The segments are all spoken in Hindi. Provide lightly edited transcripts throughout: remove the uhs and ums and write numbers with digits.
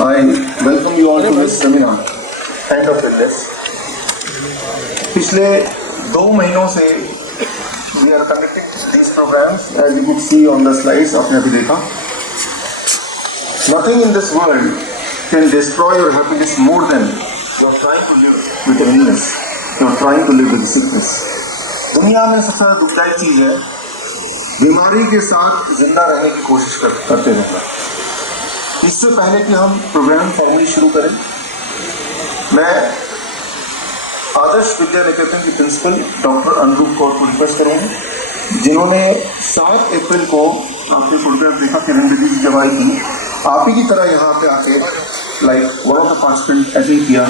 I welcome you all to this seminar, End of Illness. पिछले 2 महीनों से we are conducting these programs, as you could see on the slides. आपने अभी देखा. Nothing in this world can destroy your happiness more than you are trying to live with an illness. You are trying to live with sickness. दुनिया में सबसे ज़्यादा दुखदायी चीज़ है बीमारी के साथ जिंदा रहने की कोशिश करते रहना. इससे पहले कि हम प्रोग्राम फॉर्मली शुरू करें, मैं आदर्श विद्या निकेतन की प्रिंसिपल डॉक्टर अनुरूप कौर को रिक्वेस्ट करूँगा, जिन्होंने 7 अप्रैल को आपने प्रोग्राम देखा किरण दीदी की जब आई थी, आप ही की तरह यहाँ पे आके like one of the participant attend किया,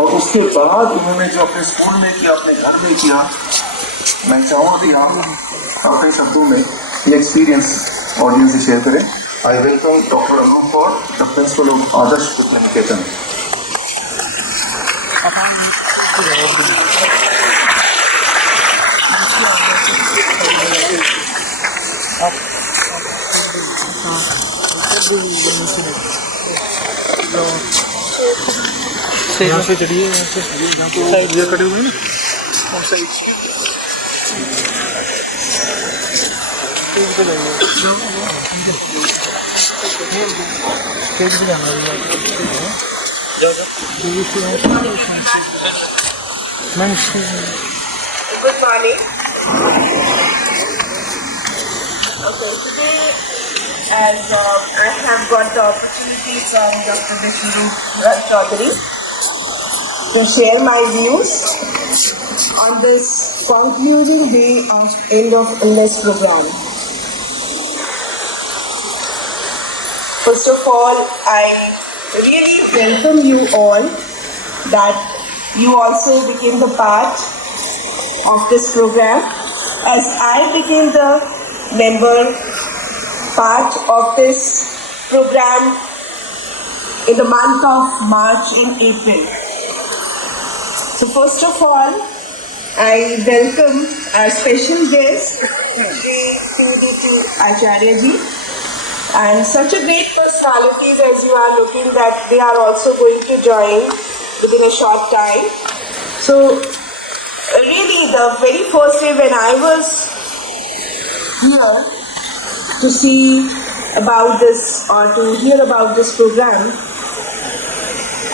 और उसके बाद उन्होंने जो अपने स्कूल में किया, अपने घर में किया, मैं चाहूँगा कि आप अपने शब्दों में ये एक्सपीरियंस ऑडियंस से शेयर करें. आई वेलकम डॉक्टर अनुरूप Kaur, the principle of Adarsh Vidya Niketan. यहाँ से चढ़िए, यहाँ से साइड ये खड़े हुए ना, side Good morning. Okay, today as I have got the opportunity from Dr. Vishnu Chaudhary to share my views on this concluding day of End of Illness program. First of all, I really welcome you all that you also became the part of this program, as I became the member part of this program in the month of March and April. So first of all, I welcome our special guest, Acharya ji, and such a great personalities as you are looking that they are also going to join within a short time. So really the very first day when I was here to see about this or to hear about this program,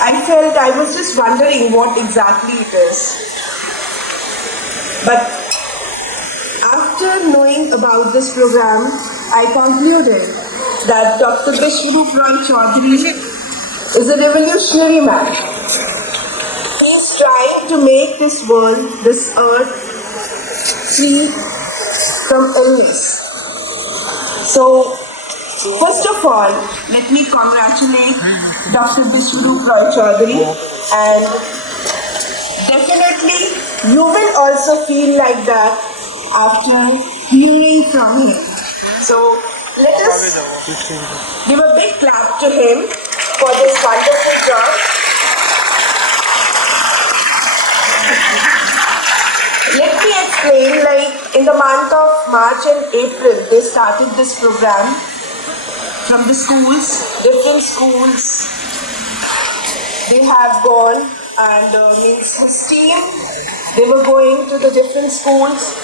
I felt I was just wondering what exactly it is. But after knowing about this program, I concluded that Dr. Vishnu Chaudhary is a revolutionary man. He is trying to make this world, this earth, free from illness. So, first of all, let me congratulate Dr. Vishnu Chaudhary, and definitely you will also feel like that after hearing from him. So, let us give a big clap to him for this wonderful job. Let me explain, like in the month of March and April, they started this program from the schools, different schools. They have gone and means his team, they were going to the different schools.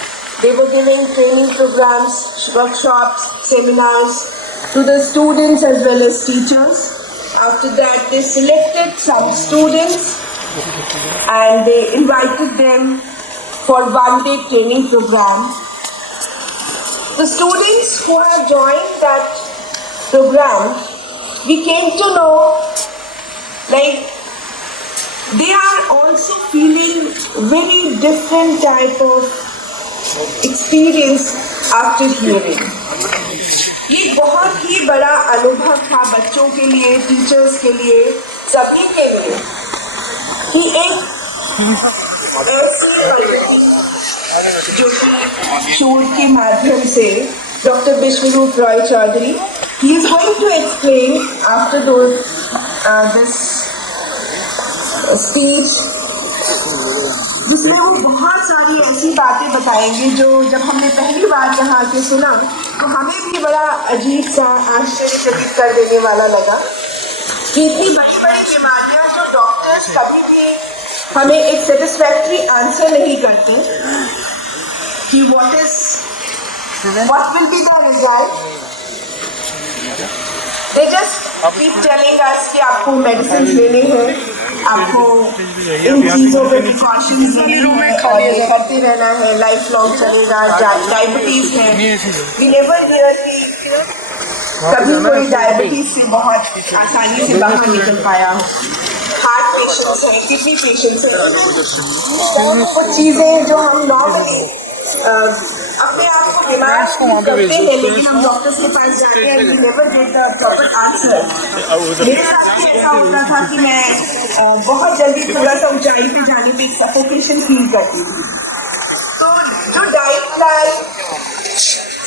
They were giving training programs, workshops, seminars to the students as well as teachers. After that, they selected some students and they invited them for one-day training program. The students who have joined that program, we came to know like they are also feeling very different type of experience after hearing. ये बहुत ही बड़ा अनुभव था बच्चों के लिए, टीचर्स के लिए, सभी के लिए कि एक ऐसी पद्धति जो कि शोध के माध्यम से doctor Vishnu Roy Chaudhary, he is going to explain after this speech, जिसमें वो बहुत सारी ऐसी बातें बताएंगे जो जब हमने पहली बार यहाँ के सुना तो हमें भी बड़ा अजीब सा आश्चर्यचकित कर देने वाला लगा. कि इतनी बड़ी बड़ी बीमारियां जो डॉक्टर्स कभी भी हमें एक सेटिस्फैक्ट्री आंसर नहीं करते कि what will be the result. They just keep telling us कि आपको मेडिसिन लेने हैं, आपको इन चीज़ों पे प्रिकॉशंस लेने हैं और ये करते रहना है, लाइफ लॉन्ग चलेगा, डायबिटीज़ है. We never hear कि कभी कोई डायबिटीज से बहुत आसानी से बाहर निकल पाया हो. हार्ट पेशेंट्स है, किडनी पेशेंट्स है, कुछ चीज़ें जो हम नॉर्मली अपने आप को बीमार करते हैं लेकिन हम डॉक्टर्स के पास जाते हैं we never get the proper answer. मेरे साथ भी ऐसा होता था कि मैं बहुत जल्दी थोड़ा सा ऊंचाई पे जाने पे सफोकेशन फील करती थी. तो जो डाइट प्लान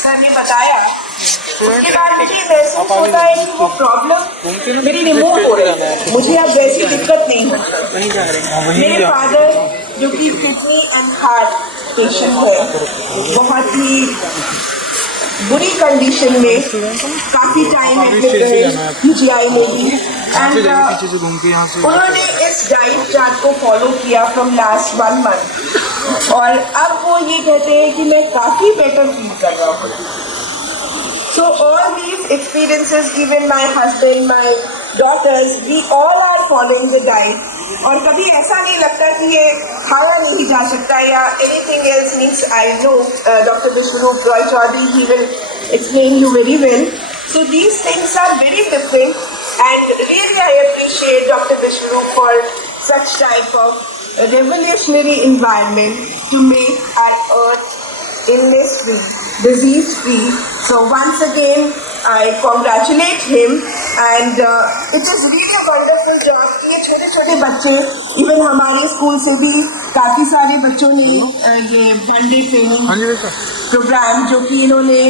सर ने बताया उसके बाद मुझे महसूस होता है कि वो प्रॉब्लम मेरी रिमूव हो रही है, मुझे अब वैसी दिक्कत नहीं है. मेरे फादर जो कि किडनी एंड हार्ट पेशेंट है, बहुत ही बुरी कंडीशन में काफ़ी टाइम एडमिट रहे UGI में भी. एंड उन्होंने इस डाइट चार्ट को फॉलो किया फ्रॉम लास्ट 1 month और अब वो ये कहते हैं कि मैं काफ़ी बेटर फील कर रहा हूँ. So all these experiences, even my husband, my daughters, we all are following the diet. और कभी ऐसा नहीं लगता कि ये खाया नहीं जा सकता या anything else. Means I know Dr. Vishwaroop Roy Chaudhary, he will explain you very well. So these things are very different and really I appreciate Dr. Vishwaroop for such type of revolutionary environment to make our earth illness free, disease free. So once again I congratulate him and it is really a wonderful job. ये छोटे छोटे बच्चे, इवन हमारे स्कूल से भी काफ़ी सारे बच्चों ने ये 1 day ट्रेनिंग प्रोग्राम जो कि इन्होंने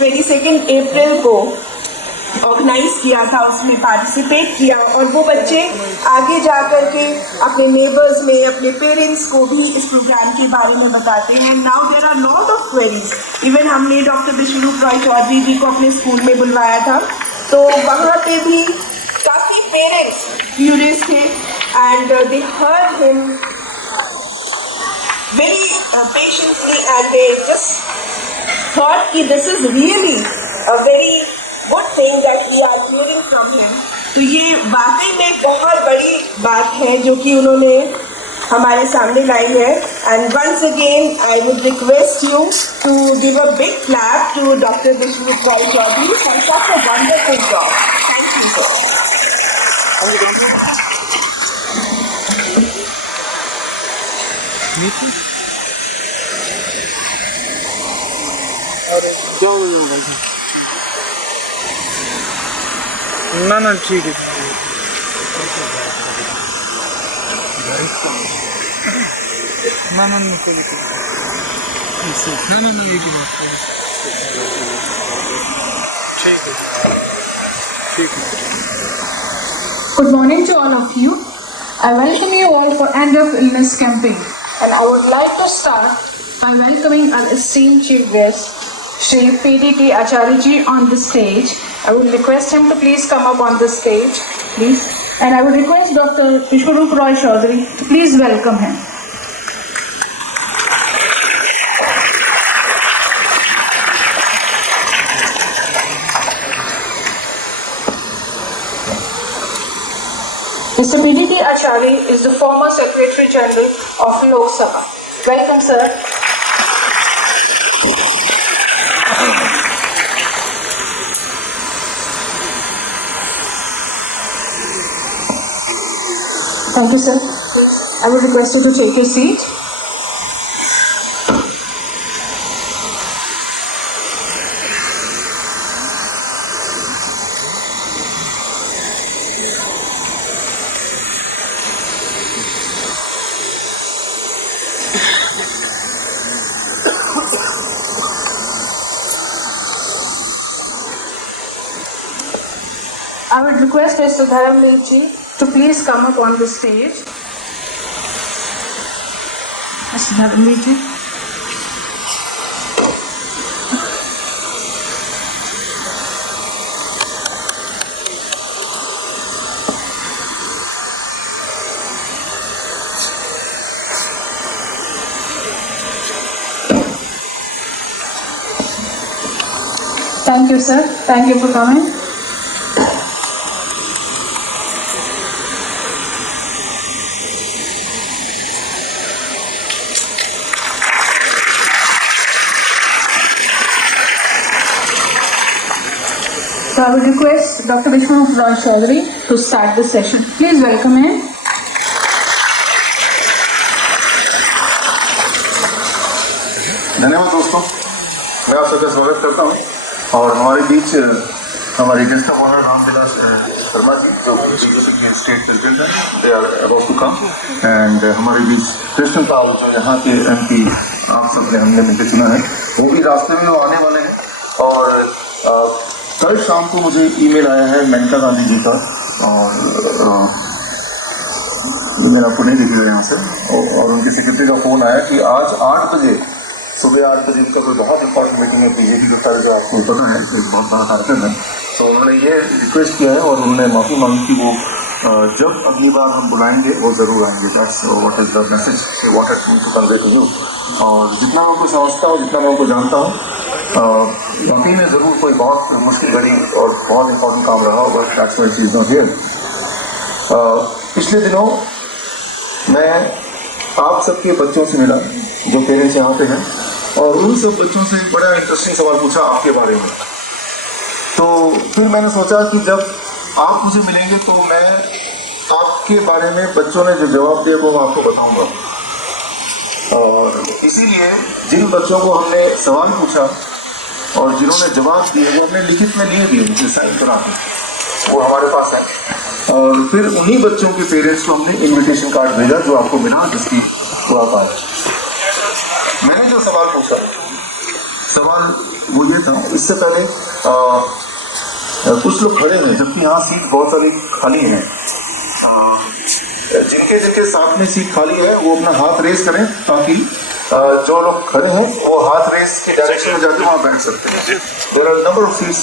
22 अप्रैल को ऑर्गेनाइज किया था उसमें पार्टिसिपेट किया और वो बच्चे आगे जा कर के अपने नेबर्स में अपने पेरेंट्स को भी इस प्रोग्राम के बारे में बताते हैं. Now there are lot of queries. Even हमने डॉक्टर विश्वरूप रॉय चौधरी जी को अपने स्कूल में बुलवाया था तो वहाँ पे भी काफ़ी पेरेंट्स क्यूरियस थे and they heard him very patiently and they just thought कि this is really a very good thing that we are hearing from him. तो ये वाकई में बहुत बड़ी बात है जो कि उन्होंने हमारे सामने लाई है. And once again I would request you to give a big clap to Dr. Vishwaroop Roy Chaudhary for such a wonderful job. Thank you, sir. ना ठीक है. ना कोई दिक्कत ना ये की बात ठीक है. Good morning to all of you. I welcome you all for End of Illness campaign and I would like to start by welcoming our esteemed chief guest, Shri PDT Acharya ji on the stage. I would request him to please come up on the stage, please. And I would request Dr. Vishwaroop Roy Chaudhary to please welcome him. Mr. PDT Acharya is the former Secretary General of Lok Sabha. Welcome, sir. Thank you, sir. I would request you to take your seat. I would request Mr. Dharamveer ji to please come up on the stage. Mr. Dharamveer ji. Thank you, sir. Thank you for coming. So I would request Dr. Vishnu Roy Chaudhary to start the session. Please welcome him. धन्यवाद दोस्तों, मैं आप सबका स्वागत करता हूँ। और हमारे बीच हमारे guest of honour Ramvilas Sharma ji, जो बीजेपी के स्टेट प्रेसिडेंट हैं, they are about to come. And हमारे बीच कृष्ण पाल, जो यहाँ के MP आप सबने हमने मिलकर चुना है, वो भी रास्ते में वो आने वाले हैं। और कल शाम को मुझे ईमेल आया है मेनका गांधी जी का, और ईमेल आपको नहीं दिखेगा यहाँ से, और उनके सेक्रेटरी का फ़ोन आया कि आज 8 बजे, सुबह 8 बजे उनका कोई बहुत इंपॉर्टेंट मीटिंग है बीजेपी का, जो आपको पता है एक बहुत बड़ा कार्यक्रम है। तो उन्होंने ये रिक्वेस्ट किया है और उन्होंने माफ़ी मांगी कि वो जब अगली बार हम बुलाएंगे वो ज़रूर आएंगे। That's what is the message I wanted to convey to you. और जितना मैं उनको समझता हूँ, जितना मैं उनको जानता हूँ, वाकई में ज़रूर कोई बहुत मुश्किल घड़ी और बहुत इंपॉर्टेंट काम रहा होगा। That's why she is not here. पिछले दिनों मैं आप सबके बच्चों से मिला जो पेरेंट्स यहाँ पे हैं, और उन सब बच्चों से बड़ा इंटरेस्टिंग सवाल पूछा आपके बारे में। तो फिर मैंने सोचा कि जब आप मुझे मिलेंगे तो मैं आपके बारे में बच्चों ने जो जवाब दिया वो मैं आपको बताऊंगा। और इसीलिए जिन बच्चों को हमने सवाल पूछा और जिन्होंने जवाब दिए, वो हमने लिखित में लिए भी, उनसे साइन करा के वो हमारे पास है। और फिर उन्हीं बच्चों के पेरेंट्स को हमने इनविटेशन कार्ड भेजा, जो आपको मिला, जिसकी वो आप आए। मैंने जो सवाल पूछा, सवाल वो ये था, इससे पहले कुछ लोग खड़े हैं, जबकि यहाँ सीट बहुत सारी खाली हैं। जिनके जिनके साथ में सीट खाली है वो अपना हाथ रेस करें, ताकि जो लोग खड़े हैं वो हाथ रेस के डायरेक्शन में जाके वहाँ बैठ सकते हैं। There are number of seats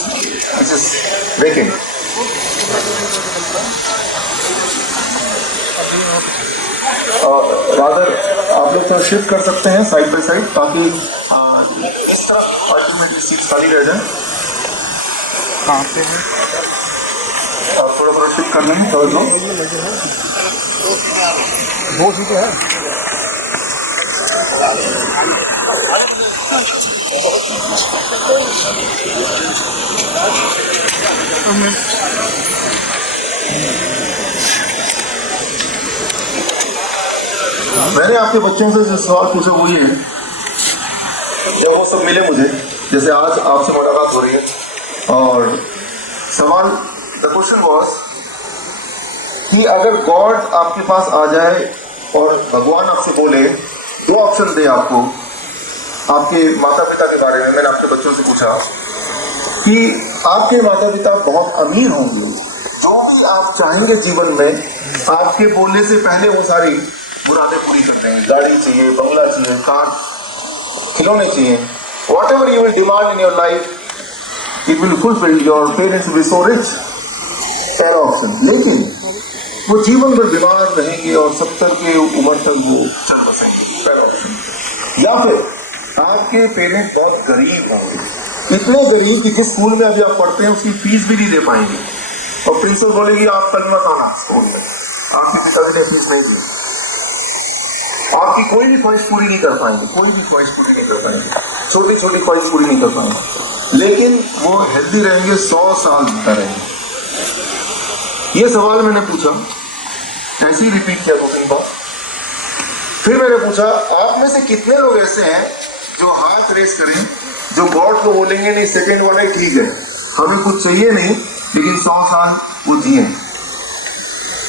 which is vacant. Rather आप लोग थोड़ा शिफ्ट कर सकते हैं साइड बाय साइड, ताकि इस तरफ अल्टीमेटली सीट खाली रह जाए। कहाँ पे है? और थोड़ा थोड़ा शिफ्ट कर लेंगे थोड़ा लो। वो सीटें है। मैंने आपके बच्चों से जो सवाल पूछा वो ये है, जब वो सब मिले मुझे, जैसे आज आपसे मुलाकात हो रही है, और सवाल द क्वेश्चन वाज कि अगर गॉड आपके पास आ जाए और भगवान आपसे बोले, दो ऑप्शन दे आपको आपके माता पिता के बारे में। मैंने आपके बच्चों से पूछा कि आपके माता पिता बहुत अमीर होंगे, जो भी आप चाहेंगे जीवन में, आपके बोलने से पहले वो सारी मुरादें पूरी कर देंगे। गाड़ी चाहिए, बंगला चाहिए, कार, खिलौने चाहिए, what ever you will demand in your life it will fulfil, your parents will be so rich. पहला ऑप्शन। लेकिन वो जीवन भर बीमार रहेंगे और 70 की उम्र तक वो चल बसेंगे। पहला ऑप्शन। या फिर आपके पेरेंट्स बहुत गरीब होंगे, इतने गरीब कि जिस स्कूल में अभी आप पढ़ते हैं उसकी फीस भी नहीं दे पाएंगे, और प्रिंसिपल बोलेगी आप कल मत आना स्कूल में, आपके पिताजी ने फीस नहीं दी। आपकी कोई भी ख्वाहिश पूरी नहीं कर पाएंगे, कोई भी ख्वाहिश पूरी नहीं कर पाएंगे, छोटी छोटी ख्वाहिश पूरी नहीं कर पाएंगे, लेकिन वो हेल्दी रहेंगे, 100 साल जिंदा रहेंगे। ये सवाल मैंने पूछा, ऐसे ही रिपीट किया 2-3 बार। फिर मैंने पूछा, आप में से कितने लोग ऐसे हैं जो हाथ रेस करें, जो गॉड को बोलेंगे नहीं सेकंड वाला ही ठीक है, हमें कुछ चाहिए नहीं, लेकिन 100 साल वो जिए।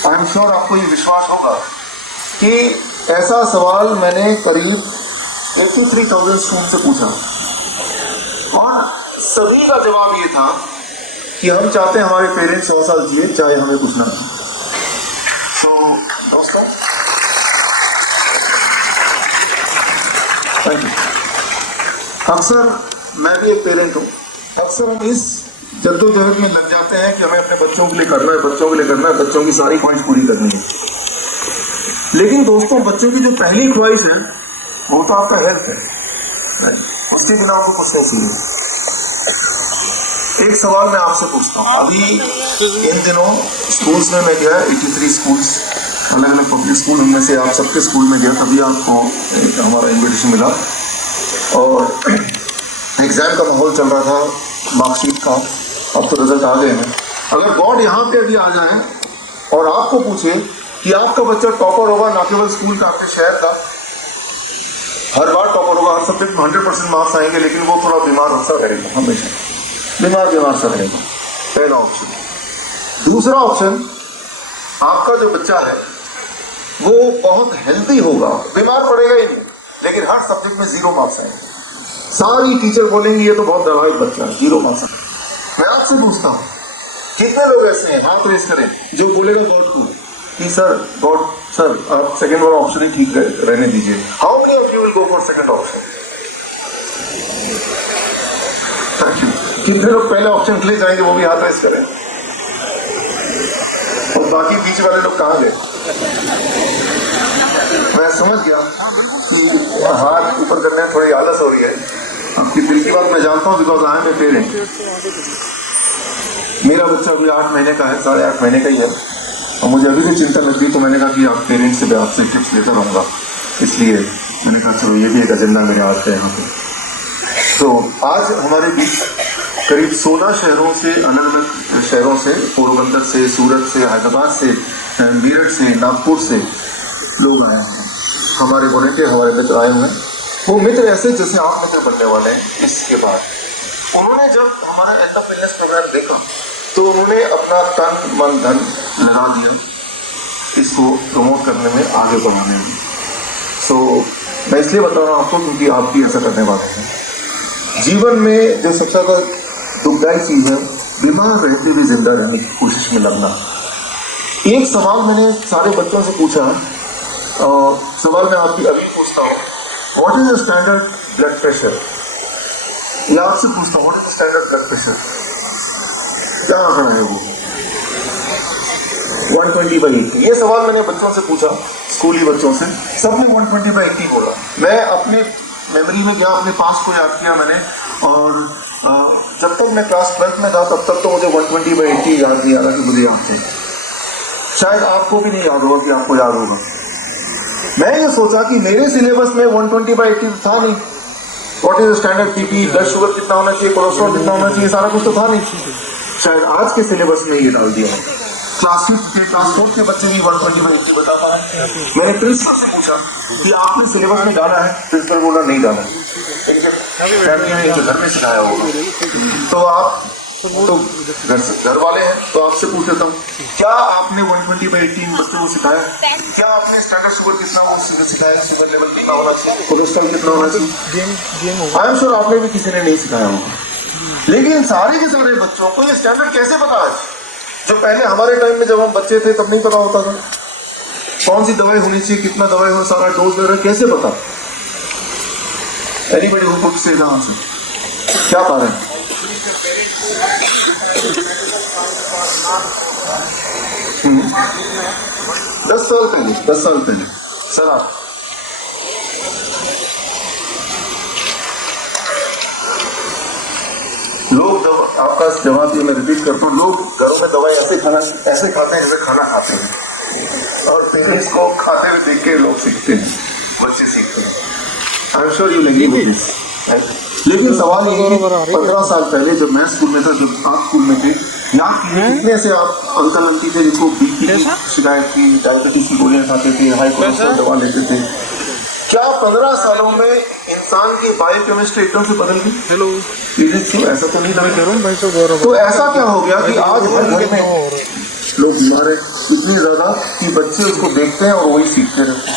आई एम श्योर आपको ये विश्वास होगा कि ऐसा सवाल मैंने करीब 83,000 स्टूडेंट से पूछा, और सभी का जवाब ये था कि हम चाहते हैं हमारे पेरेंट्स 100 साल जिए, चाहे हमें कुछ ना हो। तो दोस्तों, थैंक यू। अक्सर मैं भी एक पेरेंट हूँ, अक्सर हम इस जद्दोजहद में लग जाते हैं कि हमें अपने बच्चों के लिए करना है, बच्चों के लिए करना है, बच्चों की सारी ख्वाहिश पूरी करनी है। लेकिन दोस्तों, बच्चों की जो पहली ख्वाहिश है वो तो आपका हेल्थ है, उसके बिना उनको कुछ नहीं चाहिए। एक सवाल मैं आपसे पूछता हूँ, अभी इन दिनों स्कूल्स में मैं गया 83 स्कूल्स, अलग अलग पब्लिक स्कूल, उनमें से आप सबके स्कूल में गया, तभी आपको हमारा इन्विटेशन मिला और एग्जाम का माहौल चल रहा था, मार्कशीट का, अब तो रिजल्ट आ गए हैं। अगर गॉड यहाँ पे अभी आ जाए और आपको पूछे कि आपका बच्चा टॉपर होगा, ना केवल स्कूल का, आपके शहर का, हर बार टॉपर होगा, हर सब्जेक्ट में 100% मार्क्स आएंगे, लेकिन वो थोड़ा बीमार होता रहेगा, हमेशा बीमार सा रहेगा, पहला ऑप्शन। दूसरा ऑप्शन, आपका जो बच्चा है वो बहुत हेल्दी होगा, बीमार पड़ेगा ही नहीं, लेकिन हर सब्जेक्ट में 0 मार्क्स आएंगे, सारी टीचर बोलेंगे ये तो बहुत नालायक बच्चा है, 0 मार्क्स। मैं आपसे पूछता हूँ, कितने लोग ऐसे हैं, हाथ रेस करें, जो बोलेगा गॉड को कि गॉड सर आप सेकंड वाला ऑप्शन ही ठीक रहने दीजिए। How many of you will go for second option? Thank you. कितने लोग पहले ऑप्शन के लिए जाएंगे, वो भी हाथ रेस करें, और बाकी बीच वाले लोग कहाँ गए? मैं समझ गया कि हाथ ऊपर करने में थोड़ी आलस हो रही है, आपकी दिल की बात मैं जानता हूँ, because I am a parent. मेरा बच्चा अभी 8 महीने का है, 8.5 महीने का ही है, और मुझे अभी भी चिंता लगती, तो मैंने कहा कि आप पेरेंट्स से आपसे टिप्स लेता रहूँगा, इसलिए मैंने कहा चलो ये भी एक एजेंडा मेरे हाथ है यहाँ पे। तो आज हमारे बीच करीब 16 शहरों से, अलग अलग शहरों से, पोरबंदर से, सूरत से, हैदराबाद से, मेरठ से, नागपुर से लोग आए हैं, हमारे वॉलंटियर, हमारे मित्र आए हुए हैं। वो मित्र ऐसे जैसे आप मित्र बनने वाले हैं इसके बाद। उन्होंने जब हमारा एंड ऑफ फिटनेस प्रोग्राम देखा तो उन्होंने अपना तन मन धन लगा दिया इसको प्रमोट करने में, आगे बढ़ाने में। सो मैं इसलिए बता रहा हूँ आपको क्योंकि आप भी ऐसा करने वाले हैं। जीवन में जो सबसे ज़्यादा दुखदायी चीज़ है, बीमार रहते हुए जिंदा रहने की कोशिश में लगना। एक सवाल मैंने सारे बच्चों से पूछा, सवाल मैं आपकी अभी पूछता हूँ, what is the standard blood pressure? या आपसे पूछता हूँ, what is the standard blood pressure? क्या आंकड़ा है वो? 120/80। ये सवाल मैंने बच्चों से पूछा, स्कूली बच्चों से, सबने 120/80 बोला। मैं अपने मेमोरी में गया, अपने पास को याद किया मैंने, और जब तक मैं क्लास 12th में था तब तक तो मुझे 120/80 याद नहीं आ रहा कि मुझे याद थे। शायद आपको भी नहीं याद होगा कि आपको याद होगा। मैं ये सोचा कि मेरे सिलेबस में 120/80 था नहीं। What is standard PP, blood sugar कितना होना चाहिए, कोलेस्ट्रॉल कितना होना चाहिए, सारा कुछ तो था नहीं। शायद आज के सिलेबस में ये डाल दिया है। क्लास 5 के, क्लास 4 के बच्चे भी 120/80 बता पाए। मैंने प्रिंसिपल से पूछा कि आपने सिलेबस में डाला है? प्रिंसिपल बोला नहीं डाला, इनके फैमिली में, इनके घर में सिखाया होगा। तो आप तो घर वाले हैं, तो आपसे पूछ लेता हूँ, क्या आपने 120/80 बच्चों को सिखाया? क्या आपने स्टैंडर्ड शुगर कितना वो सिखाया, शुगर लेवल कितना होना चाहिए, कोलेस्ट्रॉल कितना होना चाहिए? आई एम श्योर आपने भी किसी ने नहीं सिखाया होगा। लेकिन सारे के सारे बच्चों को ये स्टैंडर्ड कैसे पता है? जो पहले हमारे टाइम में जब हम बच्चे थे तब नहीं पता होता था कौन सी दवाई होनी चाहिए, कितना दवाई हो, सारा डोज वगैरह कैसे पता? Anybody who could say answer, क्या कारण है? दस साल पहले सर आप लोग आपका जवाब ये मैं रिपीट करता हूँ, लोग घरों में दवाई ऐसे खाते हैं जैसे खाना खाते हैं, और पेरेंट्स को खाते हुए देख के लोग सीखते हैं, बच्चे सीखते हैं। I am sure you agree with this. लेकिन सवाल ये है कि 15 साल पहले जब मैं स्कूल में था, जब आप स्कूल में थे, कितने से आप अंकल आंटी थे जिनको बीपी की शिकायत थी, डायबिटीज की गोलियां खाते थे, हाई कोलेस्ट्रॉल दवा लेते थे? क्या 15 सालों में इंसान की बायोकेमिस्ट्री एकदम से बदल गई? हेलो, ऐसा तो नहीं लगा। तो ऐसा क्या हो गया कि आज हर घर में लोग बीमार है इतनी ज्यादा कि बच्चे उसको देखते हैं और वही सीखते रहते हैं।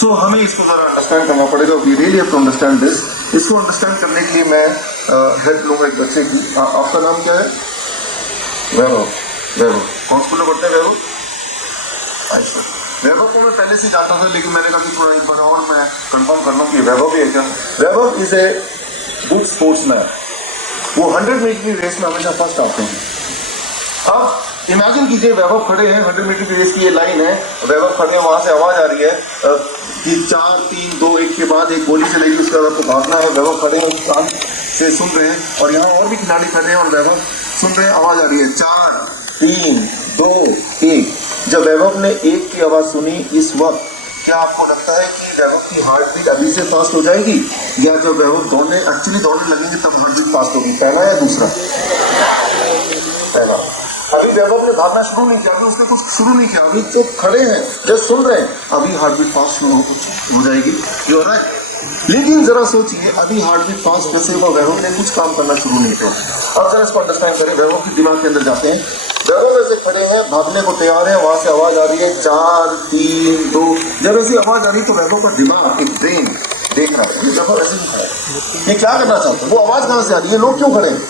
सो हमें इसको जरा अंडरस्टैंड करना पड़ेगा। We really have to understand this. इसको अंडरस्टैंड करने के लिए मैं हेल्प लूँगा एक बच्चे की। आपका नाम क्या है? वैभव। कौन स्कूल में पढ़ते हैं वैभव? अच्छा, वैभव को मैं पहले से जानता था, लेकिन मैंने कहा कि थोड़ा एक बार और मैं कंफर्म कर लूँ कि वैभव भी है क्या। वैभव इज ए गुड स्पोर्ट्समैन। वो 100 मीटर की रेस में हमेशा फर्स्ट आते हैं। अब इमेजिन कीजिए वैभव खड़े हैं, 100 मीटर की रेस की ये लाइन है, वैभव खड़े हैं, वहां से आवाज आ रही है कि 4 3 2 1 के बाद एक गोली चलेगी, उसके बाद आपको भागना है। वैभव खड़े हैं, से सुन रहे हैं और यहाँ और भी खिलाड़ी खड़े हैं और वैभव सुन रहे हैं, आवाज आ रही है 4 3 2 1। जब वैभव ने 1 की आवाज सुनी इस वक्त, क्या आपको लगता है कि वैभव की हार्ट बीट अभी से फास्ट हो जाएगी, या जब वैभव एक्चुअली दौड़ने लगेंगे तब हार्ट बीट फास्ट होगी? पहला या दूसरा? पहला। अभी वैभव ने भागना शुरू नहीं किया, अभी उसने कुछ शुरू नहीं किया, अभी जो खड़े हैं जस्ट सुन रहे हैं, अभी हार्ट बीट फास्ट शुरू हो जाएगी। You are right. लेकिन जरा सोचिए, अभी हार्ट बीट फास्ट कैसे हुआ? वैभव ने कुछ काम करना शुरू नहीं किया। अब जरा इसको अंडरस्टैंड करें, वैभव के दिमाग के अंदर जाते हैं। वैभव ऐसे खड़े हैं, भागने को तैयार है, वहां से आवाज आ रही है 4 3 2। जब ऐसी आवाज आ रही तो वैभव का दिमाग, एक ब्रेन देख रहा है वैभव ऐसे ही खड़ा है, ये क्या करना चाहते हैं, वो आवाज कहां से आ रही है, लोग क्यों खड़े हैं?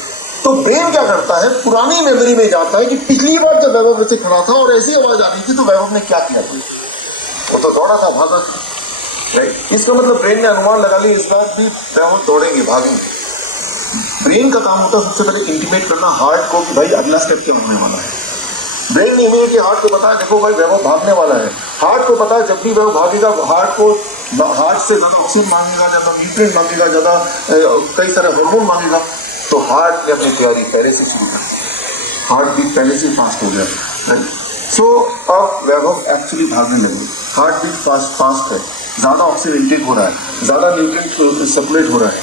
तो ब्रेन क्या करता है, पुरानी मेमोरी में जाता है कि पिछली बार जब वैभव ऐसे खड़ा था और ऐसी आवाज आ रही थी तो वैभव ने क्या किया था, वो तो दौड़ा था, भागा था, राइट। इसका मतलब ब्रेन ने अनुमान लगा लिया इस बार भी वैभव दौड़ेंगे, भागेंगे। ब्रेन का काम होता है सबसे पहले इंटीमेट करना हार्ट को कि भाई अगला स्टेप क्या होने वाला है। ब्रेन ने इमीडिएटली हार्ट को बताया, देखो भाई वैभव भागने वाला है। हार्ट को पता है जब भी वैभव भागेगा हार्ट से ज्यादा ऑक्सीजन मांगेगा, ज्यादा न्यूट्रिएंट मांगेगा, ज्यादा कई सारे हार्मोन मांगेगा। तो हार्ट ने अपनी तैयारी पहले से शुरू कर, हार्ट बीट पहले से फास्ट हो गया, राइट। सो अब वैभव एक्चुअली भागने लगे, हार्ट बीट फास्ट है, ज्यादा ऑक्सीजन इंटेक हो रहा है, ज्यादा न्यूट्रिएंट सर्कुलेट हो रहा है,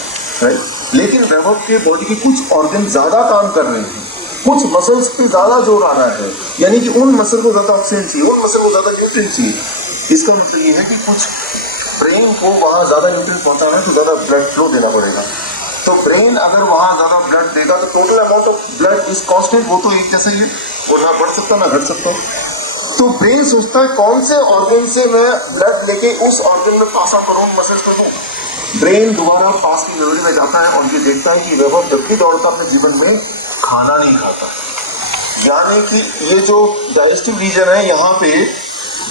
राइट। लेकिन वैभव के बॉडी के कुछ ऑर्गन ज्यादा काम कर रहे हैं, कुछ मसल्स पे ज्यादा जोर आ रहा है, यानी कि उन मसल को ज्यादा ऑक्सीजन चाहिए, उन मसल को ज्यादा न्यूट्रिएंट चाहिए। इसका मतलब ये है कि कुछ ब्रेन को वहां ज्यादा न्यूट्रिएंट पहुंचाना है तो ज्यादा ब्लड फ्लो देना पड़ेगा। तो ब्रेन अगर वहां ज्यादा ब्लड देगा तो total amount of blood is constant, वो तो एक जैसा ही है, वो ना बढ़ सकता ना घट सकता। तो ब्रेन सोचता है कौन से ऑर्गन से मैं ब्लड लेके उस ऑर्गन में पास आउट करूं, मसल्स को दूं। ब्रेन दोबारा पास की मेमोरी में जाता है और ये देखता है कि वैभव जब भी दौड़ता अपने जीवन में खाना नहीं खाता, यानी कि ये जो डाइजेस्टिव रीजन है यहाँ पे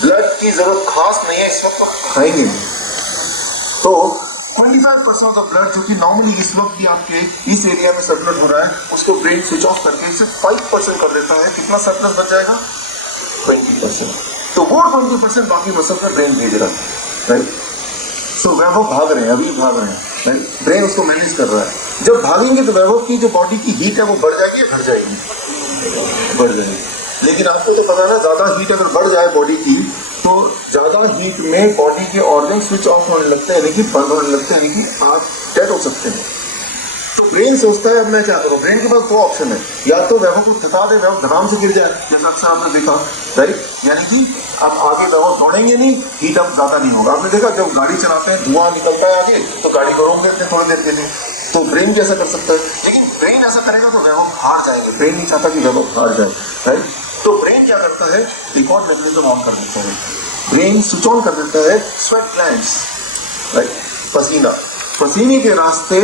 ब्लड की जरूरत खास नहीं है, इस वक्त खाएंगे। तो 25% ऑफ ब्लड जो कि नॉर्मली इस वक्त भी आपके इस एरिया में सर्कुलेट हो रहा है, उसको ब्रेन स्विच ऑफ करके सिर्फ 5% कर देता है। कितना सरप्लस बच जाएगा? 20%। तो वो 20% बाकी मसल का ब्रेन भेज रहा है, राइट। सो वैभव भाग रहे हैं, अभी भाग रहे हैं, राइट। ब्रेन उसको मैनेज कर रहा है। जब भागेंगे तो वैभव की जो बॉडी की हीट है वो बढ़ जाएगी या घट जाएगी? बढ़ जाएगी। लेकिन आपको तो पता है ना, ज्यादा हीट अगर बढ़ जाए बॉडी की तो ज्यादा हीट में बॉडी के ऑर्गन स्विच ऑफ होने लगते हैं, यानी कि बंद होने लगते हैं, यानी कि आप डेड हो सकते हैं। तो ब्रेन सोचता है अब मैं क्या करूं। ब्रेन के पास 2 ऑप्शन है, या तो वैभव को थका दे, वैभव धड़ाम से गिर जाए, जैसा अक्सर आपने देखा, राइट। यानी कि अब आगे वैभव दौड़ेंगे नहीं, हीट अप ज्यादा नहीं होगा। आपने देखा जब गाड़ी चलाते हैं धुआं निकलता है आगे तो गाड़ी को रोक देते हैं थोड़ी देर के लिए, तो ब्रेन भी ऐसा कर सकता है। लेकिन ब्रेन ऐसा करेगा तो वैभव हार जाएंगे, ब्रेन नहीं चाहता कि वैभव हार जाए, राइट। तो ब्रेन क्या करता है, एक और मैकेनिज्म ऑन कर देता है, ब्रेन स्विच ऑन कर देता है स्वेट ग्लैंड्स, राइट। पसीने के रास्ते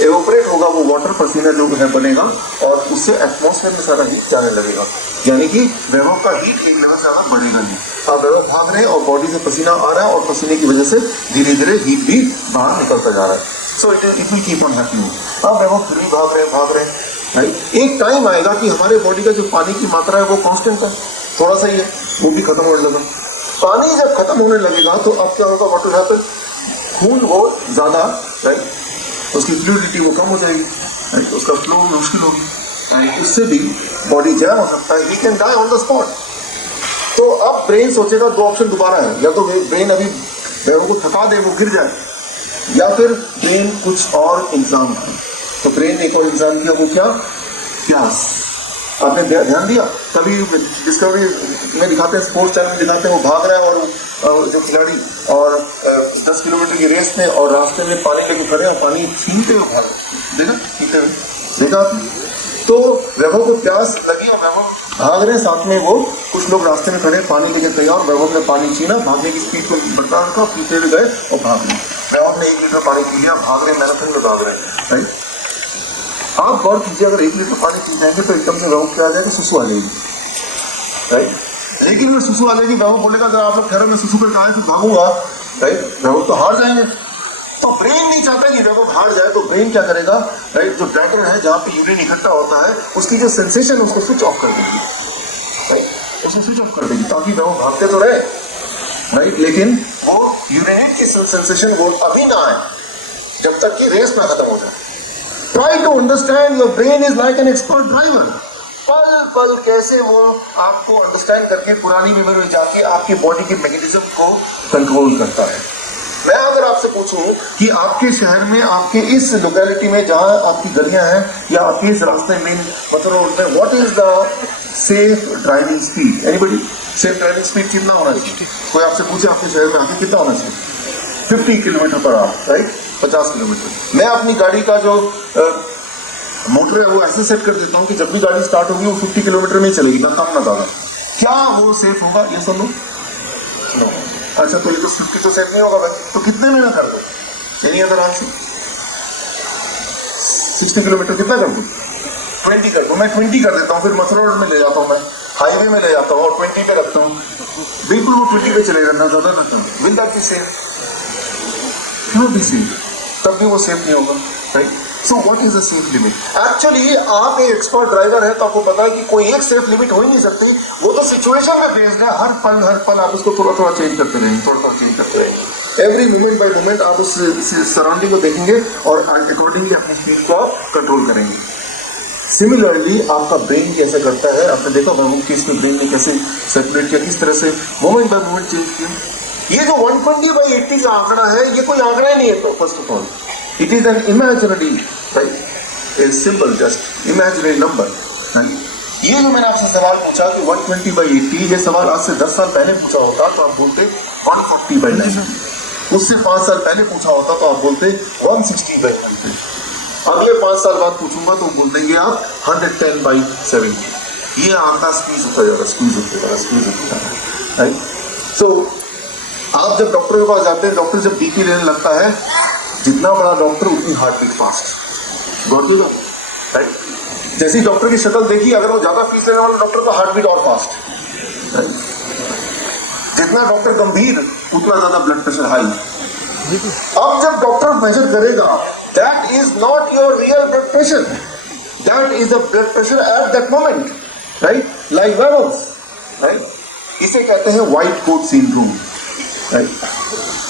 एवोपरेट होगा वो वाटर, पसीना जो है बनेगा और उससे एटमॉस्फेयर में सारा हीट जाने लगेगा, यानी कि वैभव का हीट एक लेवल से ज्यादा बढ़ेगा नहीं। अब वैभव भाग रहे हैं और बॉडी से पसीना आ रहा है और पसीने की वजह से धीरे धीरे हीट भी बाहर निकलता जा रहा है। So it will keep on happening. अब वैभव फिर भी भाग रहे हैं, राइट। एक टाइम आएगा कि हमारे बॉडी का जो पानी की मात्रा है वो कांस्टेंट है, थोड़ा सा ही है, वो भी खत्म होने लगा। पानी जब खत्म होने लगेगा तो अब क्या होगा, व्हाट विल हैपन, खून वो ज्यादा, राइट, उसकी फ्लूइडिटी वो कम हो जाएगी, राइट, उसका फ्लो मुश्किल होगी, राइट। उससे भी बॉडी जैम हो सकता है, he can die on the spot. तो अब ब्रेन सोचेगा 2 ऑप्शन दोबारा है, या तो ब्रेन अभी वैभव को थका दे, वो गिर जाए, या फिर ब्रेन कुछ और इंतजाम करे। तो ब्रेन ने एक और इंतजाम किया, वो क्या, प्यास। आपने ध्यान दिया, कभी डिस्कवरी में दिखाते हैं, स्पोर्ट्स चैनल में दिखाते हैं, वो भाग रहा है और जो खिलाड़ी और 10 किलोमीटर की रेस में और रास्ते में पानी लेके खड़े और पानी छीनते हुए भाग, देखा पीते हुए, देखा आपने। तो वैभव को प्यास लगी और वैभव भाग रहे, साथ में वो कुछ लोग रास्ते में खड़े पानी लेके तैयार, वैभव ने पानी छीना, भागने की स्पीड को बढ़ा रखा, पीते हुए गए और भाग रहे। वैभव ने 1 लीटर पानी पी लिया, भाग रहे, मैराथन में भाग रहे, राइट। आप गौर कीजिए, अगर 1 लीटर पानी पी जाएंगे तो एकदम से वैभव क्या आ जाएगा, सुसु आ जाएगी, राइट। लेकिन वो सुसु आ जाएगी, वैभव बोलेगा अगर आप लोग ठहरो मैं सुसु करके आए तो भागूंगा, राइट, वैभव तो हार जाएंगे। तो ब्रेन नहीं चाहता कि वैभव हार जाए, तो ब्रेन क्या करेगा, राइट, जो ब्लैडर है जहाँ पे यूरिन इकट्ठा होता है उसकी जो सेंसेशन है उसको स्विच ऑफ कर देगी, राइट, उसे स्विच ऑफ कर देगी ताकि वैभव भागते तो रहे, राइट। लेकिन वो यूरिनेट की सेंसेशन वो अभी ना आए जब तक कि रेस ना खत्म हो जाए। Try to understand, your brain is like an expert driver. पल पल कैसे वो आपको अंडरस्टैंड करके पुरानी मेमोरी में जाके आपकी बॉडी के मैकेनिज्म को कंट्रोल करता है। मैं अगर आपसे पूछूं कि आपके शहर में, आपके इस लोकेलिटी में जहां आपकी गलियां हैं या आपके इस रास्ते में मथुरा रोड में, what is the safe driving speed? Anybody? Safe driving speed कितना होना चाहिए? कोई आपसे पूछे आपके शहर में आके कितना होना चाहिए? 50 kilometre per hour, right? 50 kilometre. मैं अपनी गाड़ी का जो मोटर है वो ऐसे सेट कर देता हूँ कि जब भी गाड़ी स्टार्ट होगी वो 50 किलोमीटर में ही चलेगी, ना कम ना ज्यादा। क्या वो सेफ होगा? ये सब लोग नो। अच्छा, तो ये तो 50 तो सेफ नहीं होगा भाई, तो कितने में ना कर दो? Any other answer? 60 किलोमीटर कितना कर दो? 20 कर दो। मैं 20 कर देता हूँ, फिर मथुरा रोड में ले जाता हूँ, मैं हाईवे में ले जाता हूँ और 20 पे रखता हूँ। बिल्कुल वो 20 पे चलेगा, ना ज्यादा ना कम। Will that be safe? Not be safe. तब भी वो सेफ नहीं होगा, right? So what is the safe limit? Actually आप एक एक्सपर्ट ड्राइवर है तो आपको पता है कि कोई एक सेफ लिमिट हो ही नहीं सकती, वो तो सिचुएशन में बेस्ड है। हर पल आप उसको थोड़ा थोड़ा चेंज करते रहेंगे, थोड़ा चेंज करते रहेंगे। एवरी मोमेंट बाय मोमेंट आप उस सराउंडिंग को देखेंगे और अकॉर्डिंगली अपनी स्पीड को आप कंट्रोल करेंगे। सिमिलरली आपका ब्रेन कैसे करता है, आपने देखा महबूब कि इसमें ब्रेन ने कैसे सर्कुलेट किया, किस तरह से मोमेंट बाय मोमेंट चेंज किया। ये जो 120/80 का आंकड़ा है, ये कोई आंकड़ा ही नहीं है। तो first of all it is an imaginary, right? A simple just imaginary number. ये जो मैंने आपसे सवाल पूछा कि 120/80, ये सवाल आज से 10 साल पहले पूछा होता तो आप बोलते 140/90। उससे 5 साल पहले पूछा होता तो आप बोलते 160/100। अगले 5 साल बाद पूछूंगा तो बोल देंगे आप 110/70। ये आंकड़ा स्क्वीज होता जाएगा, स्क्वीज होता है, राइट? सो आप जब डॉक्टर के पास जाते हैं, डॉक्टर जब बीपी लेने लगता है, जितना बड़ा डॉक्टर उतनी हार्ट बीट फास्ट। गौर कीजिएगा, राइट? जैसी डॉक्टर की शक्ल देखी, अगर वो ज्यादा फीस लेने वाला डॉक्टर का हार्ट बीट और फास्ट, राइट? जितना डॉक्टर गंभीर उतना ज्यादा ब्लड प्रेशर हाई। अब जब डॉक्टर मेजर करेगा, that is not your real blood pressure, that is the blood pressure at that moment, right? Like levels, right? इसे कहते हैं व्हाइट कोट सिंड्रोम, राइट?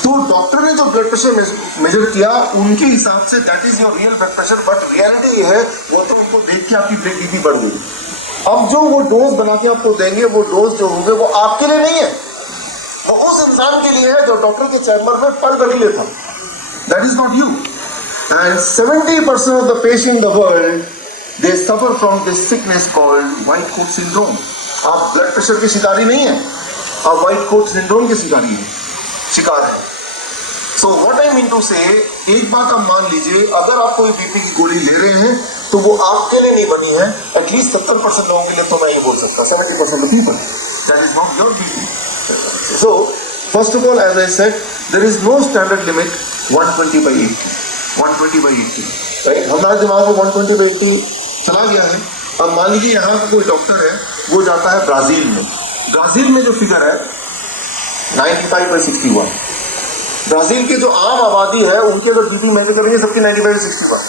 तो डॉक्टर ने जो ब्लड प्रेशर मेजर किया, उनके हिसाब say that is your real blood pressure, but reality ये है वो तो उनको देख के आपकी ब्लड बीपी बढ़ गई। अब जो वो डोज बना के आपको देंगे, वो डोज जो होंगे वो आपके लिए नहीं है, वो उस इंसान के लिए है जो डॉक्टर के चैम्बर में पल रखले था। That is not you. And 70% of the patient in the world they suffer from this sickness called white coat syndrome. आप ब्लड प्रेशर के शिकारी नहीं है, आप व्हाइट कोट सिंड्रोम के शिकार है। So what I mean to say, एक बात आप मान लीजिए, अगर आप कोई बीपी की गोली ले रहे हैं तो वो आपके लिए नहीं बनी है। एटलीस्ट 70% लोगों के लिए तो मैं ये बोल सकता, 70% of people, that is not your BP. So first of all, as I said, there is no standard limit 120/80, 120/80, right? हमारे दिमाग में 120/80 चला गया है। अब मान लीजिए यहाँ का कोई डॉक्टर है, वो जाता है ब्राजील में। ब्राजील में जो फिगर है 95/61, ब्राजील की जो आम आबादी है उनके अगर बीपी मेजर करेंगे सबकी 95/61।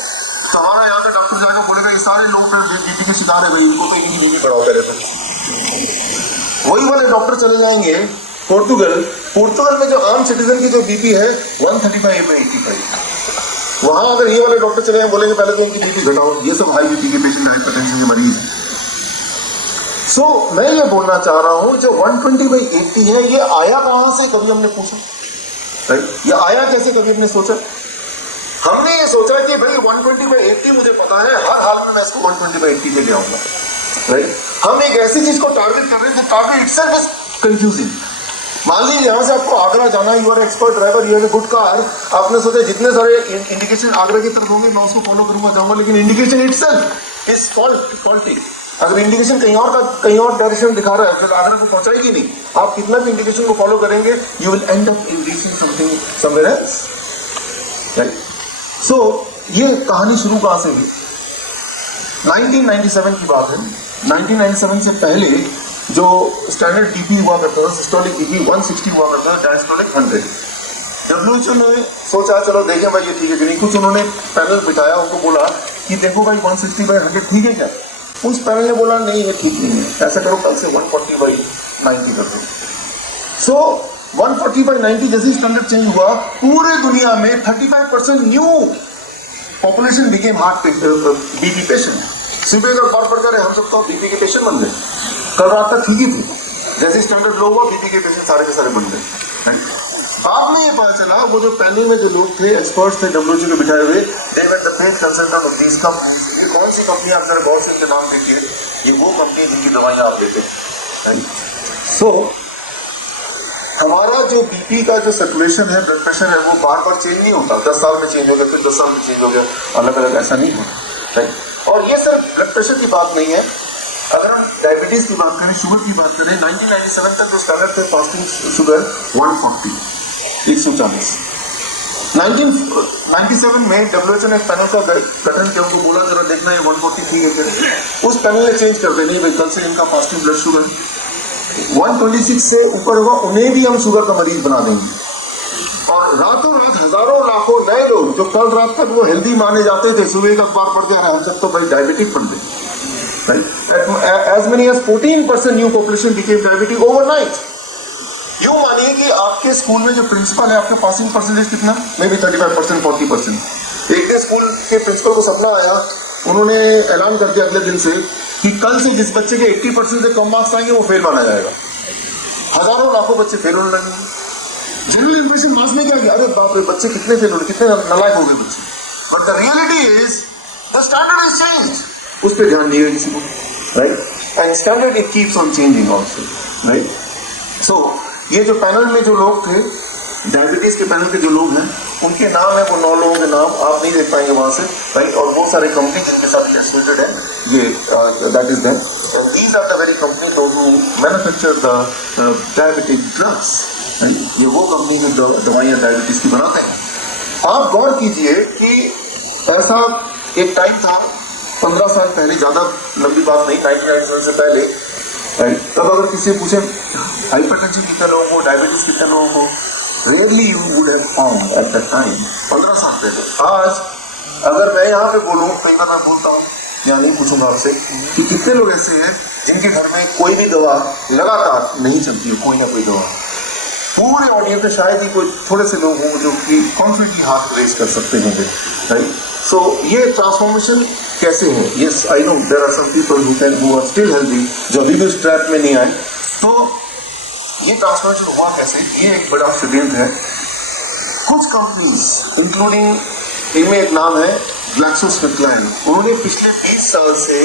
तो हमारा यहाँ का डॉक्टर जाकर बोलेगा ये सारे लोग बीपी के शिकार है भाई, इनको तो इनकी बीपी बढ़ाओ पहले तो। वही वाले डॉक्टर चले जाएंगे पोर्तुगल में जो आम सिटीजन की जो बीपी है 135/85। वहां अगर ये वाले डॉक्टर चले बोलेंगे पहले तो इनकी बीपी घटाओ, ये सब हाई बीपी के पेशेंट, हाइपरटेंशन के मरीज हैं। सो मैं ये बोलना चाह रहा हूं, जो 120/80 है, ये आया कहां से, कभी हमने पूछा, राइट? ये आया कैसे, कभी हमने सोचा? हमने ये सोचा कि भाई 120/80 मुझे पता है, हर हाल में मैं इसको 120/80 पे ले आऊंगा, राइट? हम एक ऐसी चीज को टारगेट कर रहे थे, टारगेट इटसेल्फ इज कंफ्यूजिंग। मान लीजिए यहां से आपको आगरा जाना है, you are expert driver, you have a good car, आपने सोचा जितने सारे इंडिकेशन आगरा की तरफ होंगे मैं उसको फॉलो करूंगा, जाऊंगा, लेकिन इंडिकेशन इटसेल्फ इज फॉल्टी। अगर इंडिकेशन कहीं और डायरेक्शन दिखा रहा है तो आगरा को पहुंचाएगी नहीं। आप कितना भी इंडिकेशन को फॉलो करेंगे, you will end up in reaching something somewhere else, right? So ये कहानी शुरू कहां से हुई? 1997 की बात है। 1997 से पहले जो स्टैंडर्ड बीपी हुआ करता था, सिस्टोलिक बीपी 160 हुआ करता था, डायस्टोलिक 100। WHO ने सोचा चलो देखें भाई ये ठीक है कि नहीं। कुछ उन्होंने पैनल बिठाया, उनको बोला कि देखो भाई 160/100 ठीक है क्या? उस पैनल ने बोला नहीं ये ठीक नहीं है, ऐसा करो कल से 140/90 कर दो। सो 140/90 जैसे स्टैंडर्ड चेंज हुआ, पूरे दुनिया में 35% new population became heart BP patient. सुबह का अखबार पढ़ कर हम सब तो बीपी के पेशेंट बन गए। कल रात तक ठीक ही थे, जैसे स्टैंडर्ड लो हुआ बीपी के पेशेंट सारे के सारे बन गए। बाद में ये पता चला वो जो पैनल में जो लोग थे, एक्सपर्ट्स थे WHO के बिठाए हुए, they were the paid consultant of these companies. ये कौन सी कंपनी, आप जरा गौर से इनके नाम देखिए, ये वो कंपनी जिनकी दवाइयां आप देते हैं। सो हमारा जो बीपी का जो सर्कुलेशन है, ब्लड प्रेशर है, वो बार बार चेंज नहीं होता। 10 साल में चेंज हो गया, फिर 10 साल में चेंज हो गया, अलग अलग ऐसा नहीं होता। और ये सिर्फ ब्लड प्रेशर की बात नहीं है। अगर हम डायबिटीज की बात करें, शुगर की बात करें, 1997 तक जो स्टैंडर्ड थे फास्टिंग शुगर 140, 140। 1997 में WHO ने पैनल का गठन किया, उनको बोला जरा देखना है 140 ठीक है क्या। उस पैनल ने चेंज कर देनी भाई, कल से इनका फास्टिंग ब्लड शुगर 126 से ऊपर होगा, उन्हें भी हम शुगर का मरीज बना देंगे। और रातों रात हजारों लाखों नए लोग जो कल रात तक वो हेल्दी माने जाते थे, सुबह का अखबार पढ़ के हम सब तो भाई डायबिटिक बन गए। As many as 14% new population became diabetic overnight. यूं मानिए कि आपके स्कूल में जो प्रिंसिपल है, आपके पासिंग परसेंटेज कितना, मे बी 35%, 40%। एक दिन स्कूल के प्रिंसिपल को सपना आया, उन्होंने ऐलान कर दिया अगले दिन से कि कल से जिस बच्चे के 80% से कम मार्क्स आएंगे वो फेल माना जाएगा। हजारों लाखों बच्चे फेल होने लगे। जनरल इंप्रेशन मास में क्या किया, अरे बाप रे बच्चे कितने फेल हो रहे, कितने नालायक हो गए बच्चे। But the reality is the standard is changed. उस पर ध्यान नहीं है किसी को, right. And standard it keeps on changing also, right. So ये जो पैनल में जो लोग थे, डायबिटीज के पैनल के जो लोग हैं, उनके नाम है, वो 9 लोगों के नाम आप नहीं देख पाएंगे वहां से, राइट। और बहुत सारे कंपनी जिनके साथ एसोसिएटेड है, ये that is them. And these are the very company those who manufacture the diabetic drugs. ये वो कंपनी जो दवाइयां डायबिटीज की बनाते हैं। आप गौर कीजिए कि ऐसा एक टाइम था 15 साल पहले, ज्यादा लंबी बात नहीं, 1997 से पहले, तब अगर किसी पूछे हाइपरटेंशन कितने लोगों को, डायबिटीज कितने लोगों को, rarely you would have found at that time, 15 साल पहले। आज अगर मैं यहाँ पे बोलूँ, कई बार मैं बोलता हूँ, या नहीं पूछूंगा आपसे कि कितने लोग ऐसे हैं जिनके घर में कोई भी दवा लगातार नहीं चलती है, कोई ना कोई दवा। पूरे ऑडियंस में शायद ही कोई थोड़े से लोग हों जो कि कॉन्फिडेंटली हाथ रेज कर सकते होंगे, राइट। सो ये ट्रांसफॉर्मेशन कैसे है? Yes I know there are some people who are still healthy, जो अभी भी उस ट्रैप में नहीं आए। तो ये ट्रांसफॉर्मेशन हुआ कैसे? ये एक बड़ा षड्यंत्र है। कुछ कंपनीज इंक्लूडिंग, इनमें एक नाम है ग्लैक्सोस्मिथक्लाइन, उन्होंने पिछले 20 साल से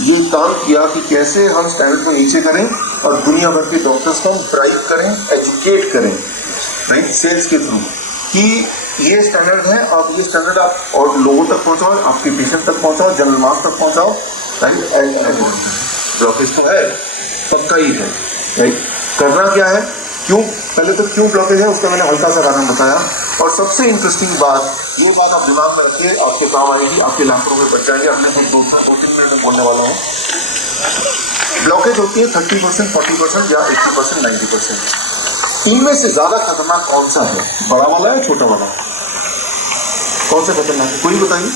ये काम किया कि कैसे हम स्टैंडर्ड को नीचे करें और दुनिया भर के डॉक्टर्स को हम ड्राइव करें, एजुकेट करें, राइट, सेल्स के थ्रू, कि ये स्टैंडर्ड है, आप ये स्टैंडर्ड आप और लोगों तक पहुंचाओ, आपके पेशेंट तक पहुंचाओ, जनरल मास तक पहुंचाओ, राइट। ब्लॉकेज तो है, पक्का ही है, राइट। करना क्या है, क्यों, पहले तो क्यों ब्लॉकेज है उसका मैंने हल्का सा कारण बताया। और सबसे इंटरेस्टिंग बात, ये बात आप दिमाग में रखिए, आपके काम आएगी, आपके लाखों में बच जाएंगे। अपने को 2-3 मिनट में बोलने वाला हूँ। ब्लॉकेज होती है 30%, 40% या 80%, 90%। इनमें से ज्यादा खतरनाक कौन सा है, बड़ा वाला है छोटा वाला? कौन सा खतरनाक है, कोई बताइए?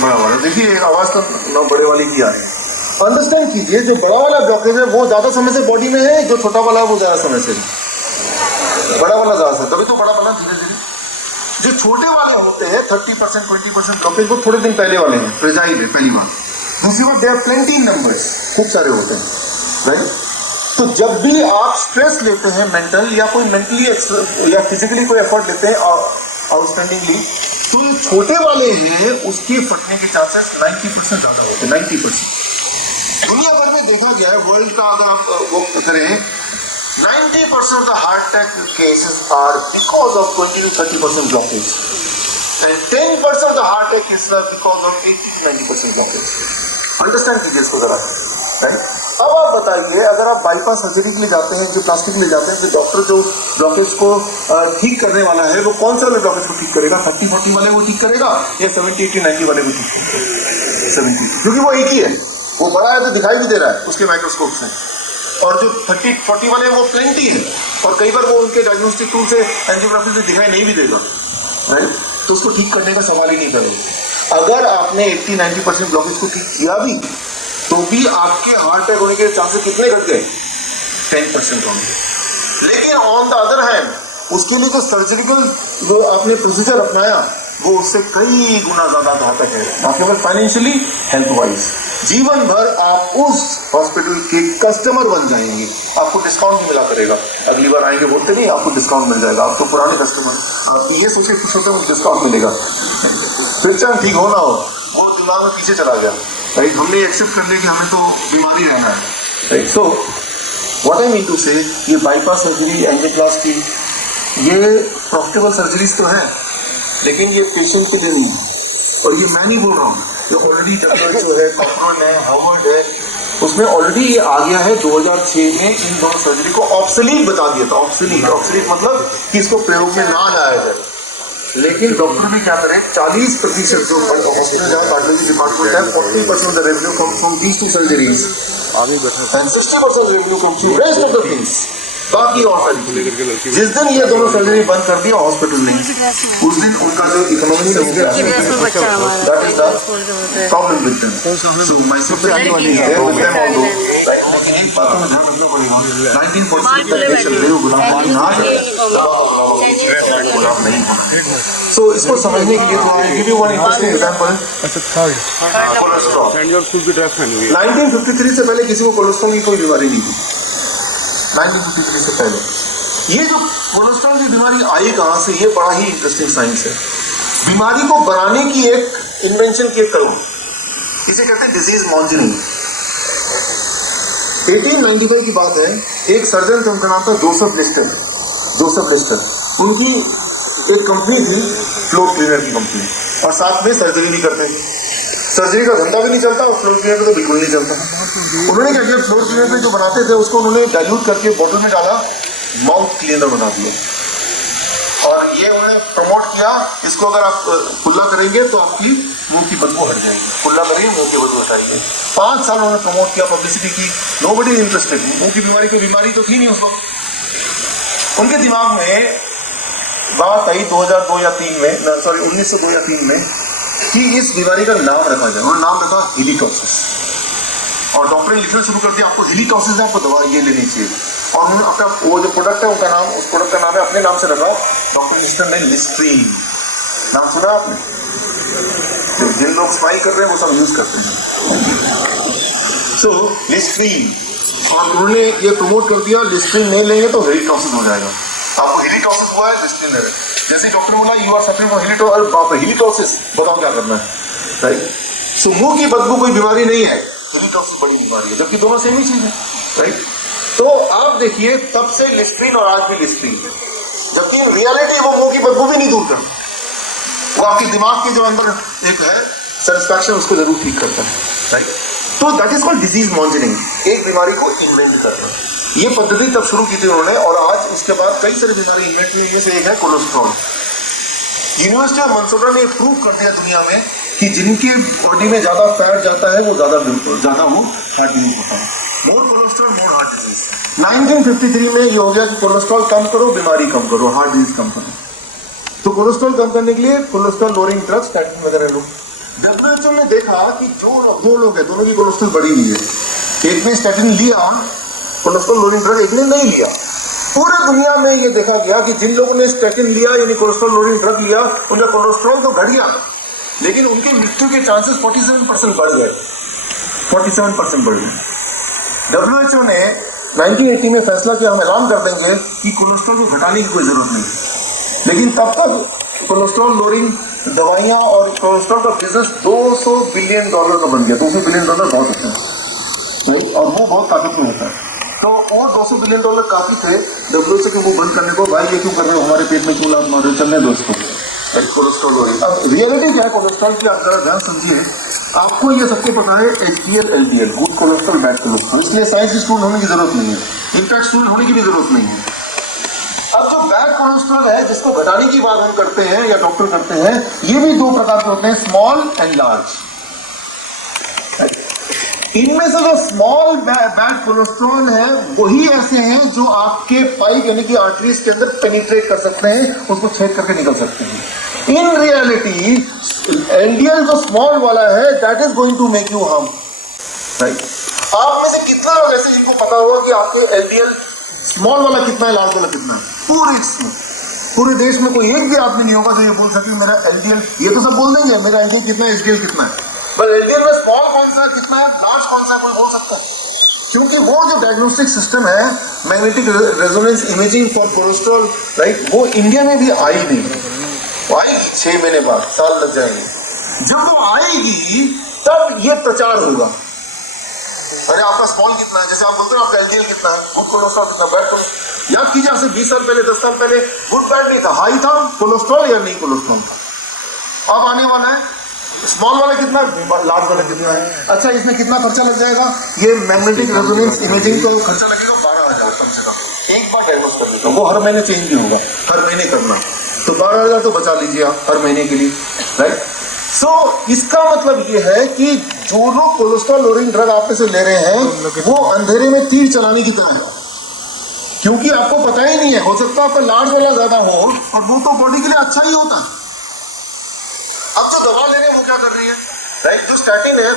बड़ा वाला। देखिए आवाज तो ना बड़े वाले की आ रही है। अंडरस्टैंड कीजिए, जो बड़ा वाला ब्लॉकेज है वो ज्यादा समय से बॉडी में है, जो छोटा वाला है वो ज्यादा समय से, बड़ा वाला ज्यादा से, तभी तो बड़ा वाला धीरे धीरे। जो छोटे वाले होते हैं 30%, 20% ब्लॉकेज, वो थोड़े दिन पहले वाले हैं, फ्रेजाइल है, पहली बात। दूसरी बात, they are plenty in numbers, खूब सारे होते हैं, राइट। तो जब भी आप स्ट्रेस लेते हैं मेंटल या कोई मेंटली या फिजिकली कोई एफर्ट लेते हैं आउटस्टैंडिंगली, तो ये छोटे वाले हैं, उसके फटने के चांसेस 90% ज्यादा होते हैं, 90%। दुनिया भर में देखा गया है, वर्ल्ड का अगर आप वो करें, 90% of the heart attack cases are because of 20 to 30% blockage, and 10% of the heart attack cases are because of 80-90% blockage. Understand कीजिए इसको जरा, राइट। अब आप बताइए, अगर आप बाईपास सर्जरी के लिए जाते हैं, जो प्लास्टिक के लिए जाते हैं, तो डॉक्टर जो ब्लॉकेज को ठीक करने वाला है, वो कौन सा वाले ब्लॉकेज को ठीक करेगा? 30-40 वाले को ठीक करेगा या 70-80-90 वाले को ठीक करेगा? 70, क्योंकि वो एक ही है, वो बड़ा है तो दिखाई भी दे रहा है उसके माइक्रोस्कोप से, और जो 30-40 वाले हैं वो प्लेंटी है, और कई बार वो उनके डायग्नोस्टिक टूल से, एंजियोग्राफी से दिखाई नहीं भी देगा, राइट। तो उसको ठीक करने का सवाल ही नहीं करो। अगर आपने 80-90% ब्लॉकेज को ठीक किया भी, तो भी आपके हार्ट अटैक होने के चांसेस कितने घट गए? 10% होंगे। लेकिन ऑन द अदर हैंड, उसके लिए जो सर्जिकल जो आपने प्रोसीजर अपनाया, वो उससे कई गुना ज्यादा घातक है, ना केवल फाइनेंशियली, हेल्थ वाइज। जीवन भर आप उस हॉस्पिटल के कस्टमर बन जाएंगे, आपको डिस्काउंट मिला करेगा। अगली बार आएंगे बोलते नहीं आपको डिस्काउंट मिल जाएगा, आप तो पुराने कस्टमर, आप ये सोचे खुश होते हैं डिस्काउंट मिलेगा, फिर चाहे ठीक हो ना हो, वो दिमाग में पीछे चला गया। राइट, हमने एक्सेप्ट कर लिया कि हमें तो बीमारी रहना है। Right, so what I mean to say, ये बाईपास सर्जरी, एंजियोप्लास्टी, ये प्रॉफिटेबल सर्जरीज तो है, लेकिन ये पेशेंट के लिए नहीं। और ये मैं नहीं बोल रहा हूँ, ये ऑलरेडी WHO है, कॉर्पोरेट है, हार्वर्ड है, उसमें ऑलरेडी ये आ गया है। 2006 में इन दोनों सर्जरी को ऑब्सोलीट बता दिया था। ऑब्सोलीट मतलब कि इसको प्रयोग में ना लाया जाए। लेकिन डॉक्टर भी क्या करें, 40% जो हॉस्पिटल जहाँ कार्डियोलॉजी डिपार्टमेंट है, 40% the revenue comes from these two surgeries and 60% revenue comes from rest of the things. बाकी और सारी, जिस दिन ये दोनों सर्जरी बंद कर दिया हॉस्पिटल ने, उस दिन उनका जो इकोनॉमी है that is the problem with them. So my sister वाली है विद देम ऑल्दो, लेकिन एक बात में ध्यान रखना पड़ेगा, 19% पेशेंट ले गुलाम ना गुलाम नहीं होना। सो इसको समझने के लिए I give you one interesting example. Cholesterol, 1953 से पहले किसी को कोलेस्ट्रॉल की कोई बीमारी नहीं थी। 1953 से पहले ये जो कोलेस्ट्रॉल की बीमारी आई कहां से, ये बड़ा ही इंटरेस्टिंग साइंस है। बीमारी को बनाने की एक इन्वेंशन की एक करो, इसे कहते हैं डिजीज मॉन्जरिंग। 1895 की बात है, एक सर्जन थे, उनका नाम था जोसेफ लिस्टर। उनकी एक कंपनी थी, फ्लोर क्लीनर की कंपनी, और साथ में सर्जरी भी करते थे। सर्जरी का धंधा भी नहीं चलता और फ्लोर क्लीनर का तो बिल्कुल नहीं चलता। उन्होंने क्या किया, फ्लोर क्लीनर में जो बनाते थे उसको उन्होंने डाइल्यूट करके बोतल में डाला, माउथ क्लीनर बना दिया, और ये उन्होंने प्रमोट किया, इसको अगर आप कुल्ला करेंगे तो आपकी मुंह की बदबू हट जाएगी, कुल्ला करेंगे मुंह की बदबू हटाएगी। 5 साल उन्होंने प्रमोट किया, पब्लिसिटी की, नोबडी इंटरेस्टेड। मुंह की बीमारी कोई बीमारी तो थी नहीं उस वक्त। उनके दिमाग में बात आई 2002 या 3 में, 1902 या 3 में, कि इस बीमारी का नाम रखा जाए। उन्होंने नाम रखा हेलिटॉक्सिस, और डॉक्टर ने लिखना शुरू कर दिया, आपको हेलिटॉक्सिस है, आपको दवा ये लेनी चाहिए। और उन्होंने अपना वो जो प्रोडक्ट है उनका नाम, उस प्रोडक्ट का नाम है, अपने नाम से रखा, डॉक्टर लिस्टर ने लिस्ट्रीन। नाम सुना आपने? जिन लोग स्पाई कर रहे हैं वो सब यूज करते हैं। सो लिस्ट्रीन, और उन्होंने ये प्रमोट कर दिया, लिस्ट्रीन नहीं लेंगे तो हेलिटॉक्सिस हो जाएगा। आपको हेलिटॉक्सिस हुआ है, लिस्ट्रीन ले रहे। जैसे डॉक्टर बोला यू आर सफरिंग फ्रॉम हेलिटॉक्सिस, बताओ क्या करना है। राइट, सो मुंह की बदबू कोई बीमारी नहीं है, हेलिटॉक्सिस बड़ी बीमारी है, जबकि दोनों सेम ही चीज है। राइट, तो आप देखिए तब से लिस्ट्रीन और आज भी लिस्ट्रीन, जबकि रियलिटी वो मुंह की बदबू भी नहीं दूर करता, वो आपके दिमाग के जो अंदर एक है सेटिस्फैक्शन, उसको जरूर ठीक करता है। राइट, तो दैट इज कॉल्ड डिजीज मॉन्जरिंग, एक बीमारी को इन्वेंट करना। ये पद्धति तब शुरू की थी उन्होंने, और आज उसके बाद कई सारी बीमारी इन्वेंट हुई, में से एक है कोलेस्ट्रॉल। यूनिवर्सिटी ऑफ मिनेसोटा ने प्रूव कर दिया दुनिया में कि जिनके बॉडी में ज्यादा फैट जाता है वो ज्यादा वो हार्ट डिजीज होता है। मोर कोलेस्ट्रॉल मोर हार्ट डिजीज। 1953 में ये हो गया कि कोलेस्ट्रॉल कम करो, बीमारी कम करो, हार्ट डिजीज कम करो। तो कोलेस्ट्रॉल कम करने के लिए कोलेस्ट्रॉल लोअरिंग ड्रग्स, स्टैटिन वगैरह लो। WHO ने देखा कि जो 2 लोग हैं, दोनों की कोलेस्ट्रॉल बढ़ी हुई है, एक ने स्टैटिन लिया कोलेस्ट्रॉल लोअरिंग ड्रग, एक ने नहीं लिया। पूरे दुनिया में ये देखा गया कि जिन लोगों ने स्टैटिन लिया यानी कोलेस्ट्रॉल लोअरिंग ड्रग लिया, उनका कोलेस्ट्रॉल तो घट गया, लेकिन उनकी मृत्यु के चांसेस 47% बढ़ गए, 47% बढ़ गए। WHO ने 1980 में फैसला किया, हम ऐलान कर देंगे कि कोलेस्ट्रॉल को घटाने की कोई जरूरत नहीं, लेकिन तब तक कोलेस्ट्रॉल लोअरिंग दवाइयां और कोलेस्ट्रॉल का बिजनेस $200 बिलियन का बन गया। $200 बिलियन बहुत होता है, राइट, और वो बहुत ताकतवर होता है। तो वो $200 बिलियन काफी थे WHO के मुंह बंद करने को, भाई ये क्यों कर रहे हो, हमारे पेट में क्यों लात मार रहे हो, चलने दो इसको। कोलेस्ट्रॉल लोअरिंग, अब रियलिटी क्या है कोलेस्ट्रॉल की, आप जरा ध्यान समझिए। आपको ये सबको पता है HDL LDL, good cholesterol bad cholesterol, इसलिए साइंस स्टूडेंट होने की जरूरत नहीं है, इनफैक्ट स्टूडेंट होने की भी जरूरत नहीं है। अब जो बैड कोलेस्ट्रॉल है जिसको घटाने की बात हम करते हैं या डॉक्टर करते हैं, ये भी 2 प्रकार के होते हैं, स्मॉल एंड लार्ज। इनमें से जो स्मॉल बैड कोलेस्ट्रॉल है वही ऐसे हैं जो आपके पाइप यानी कि आर्टरीज के अंदर पेनिट्रेट कर सकते हैं, उसको छेद करके निकल सकते हैं। इन रियलिटी एलडीएल जो स्मॉल वाला है that is going to make you harm. Right, आप में से कितना लोग ऐसे जिनको पता होगा कि आपके एलडीएल स्मॉल वाला कितना है, लार्ज वाला कितना है? पूरे देश में कोई एक भी आदमी नहीं होगा जो ये बोल सके मेरा एलडीएल, ये तो सब बोल देंगे मेरा एलडीएल कितना है, एचडीएल कितना है, पर एलडीएल में स्मॉल कौन सा कितना है, लार्ज कौन सा, कोई बोल सकता है? क्योंकि वो जो डायग्नोस्टिक सिस्टम है magnetic resonance imaging for cholesterol, right, वो इंडिया में भी आई नहीं, वो आएगी 6 महीने बाद, साल लग जाएंगे। जब वो आएगी तब ये प्रचार होगा, अरे आपका स्मॉल कितना है, जैसे आप बोलते हो आपका एलडीएल कितना है, गुड कोलेस्ट्रॉल कितना, बैड कोलेस्ट्रॉल। याद कीजिए आपसे 20 साल पहले 10 साल पहले गुड बैड नहीं था, हाई था कोलेस्ट्रॉल या नहीं कोलेस्ट्रॉल था। अब आने वाला है स्मॉल वाला कितना, लार्ज वाला कितना है। अच्छा इसमें कितना खर्चा लग जाएगा, ये मैग्नेटिक रेजोनेंस इमेजिंग को खर्चा लगेगा 12,000 कम से कम, एक बार डायग्नोस करने का, वो हर महीने चेंज भी होगा, हर महीने करना, तो 12,000 तो बचा लीजिए आप हर महीने के लिए, राइट। सो इसका मतलब ये है कि जो लोग कोलेस्ट्रॉल लोअरिंग ड्रग आप में से ले रहे हैं वो अंधेरे में तीर चलाने की तरह है, क्योंकि आपको पता ही नहीं है, हो सकता है आपका लार्ज वाला ज्यादा हो और वो तो बॉडी के लिए अच्छा ही होता है। अब जो दवा ले रहे हैं वो क्या कर रही है, राइट, जो स्टैटिन है,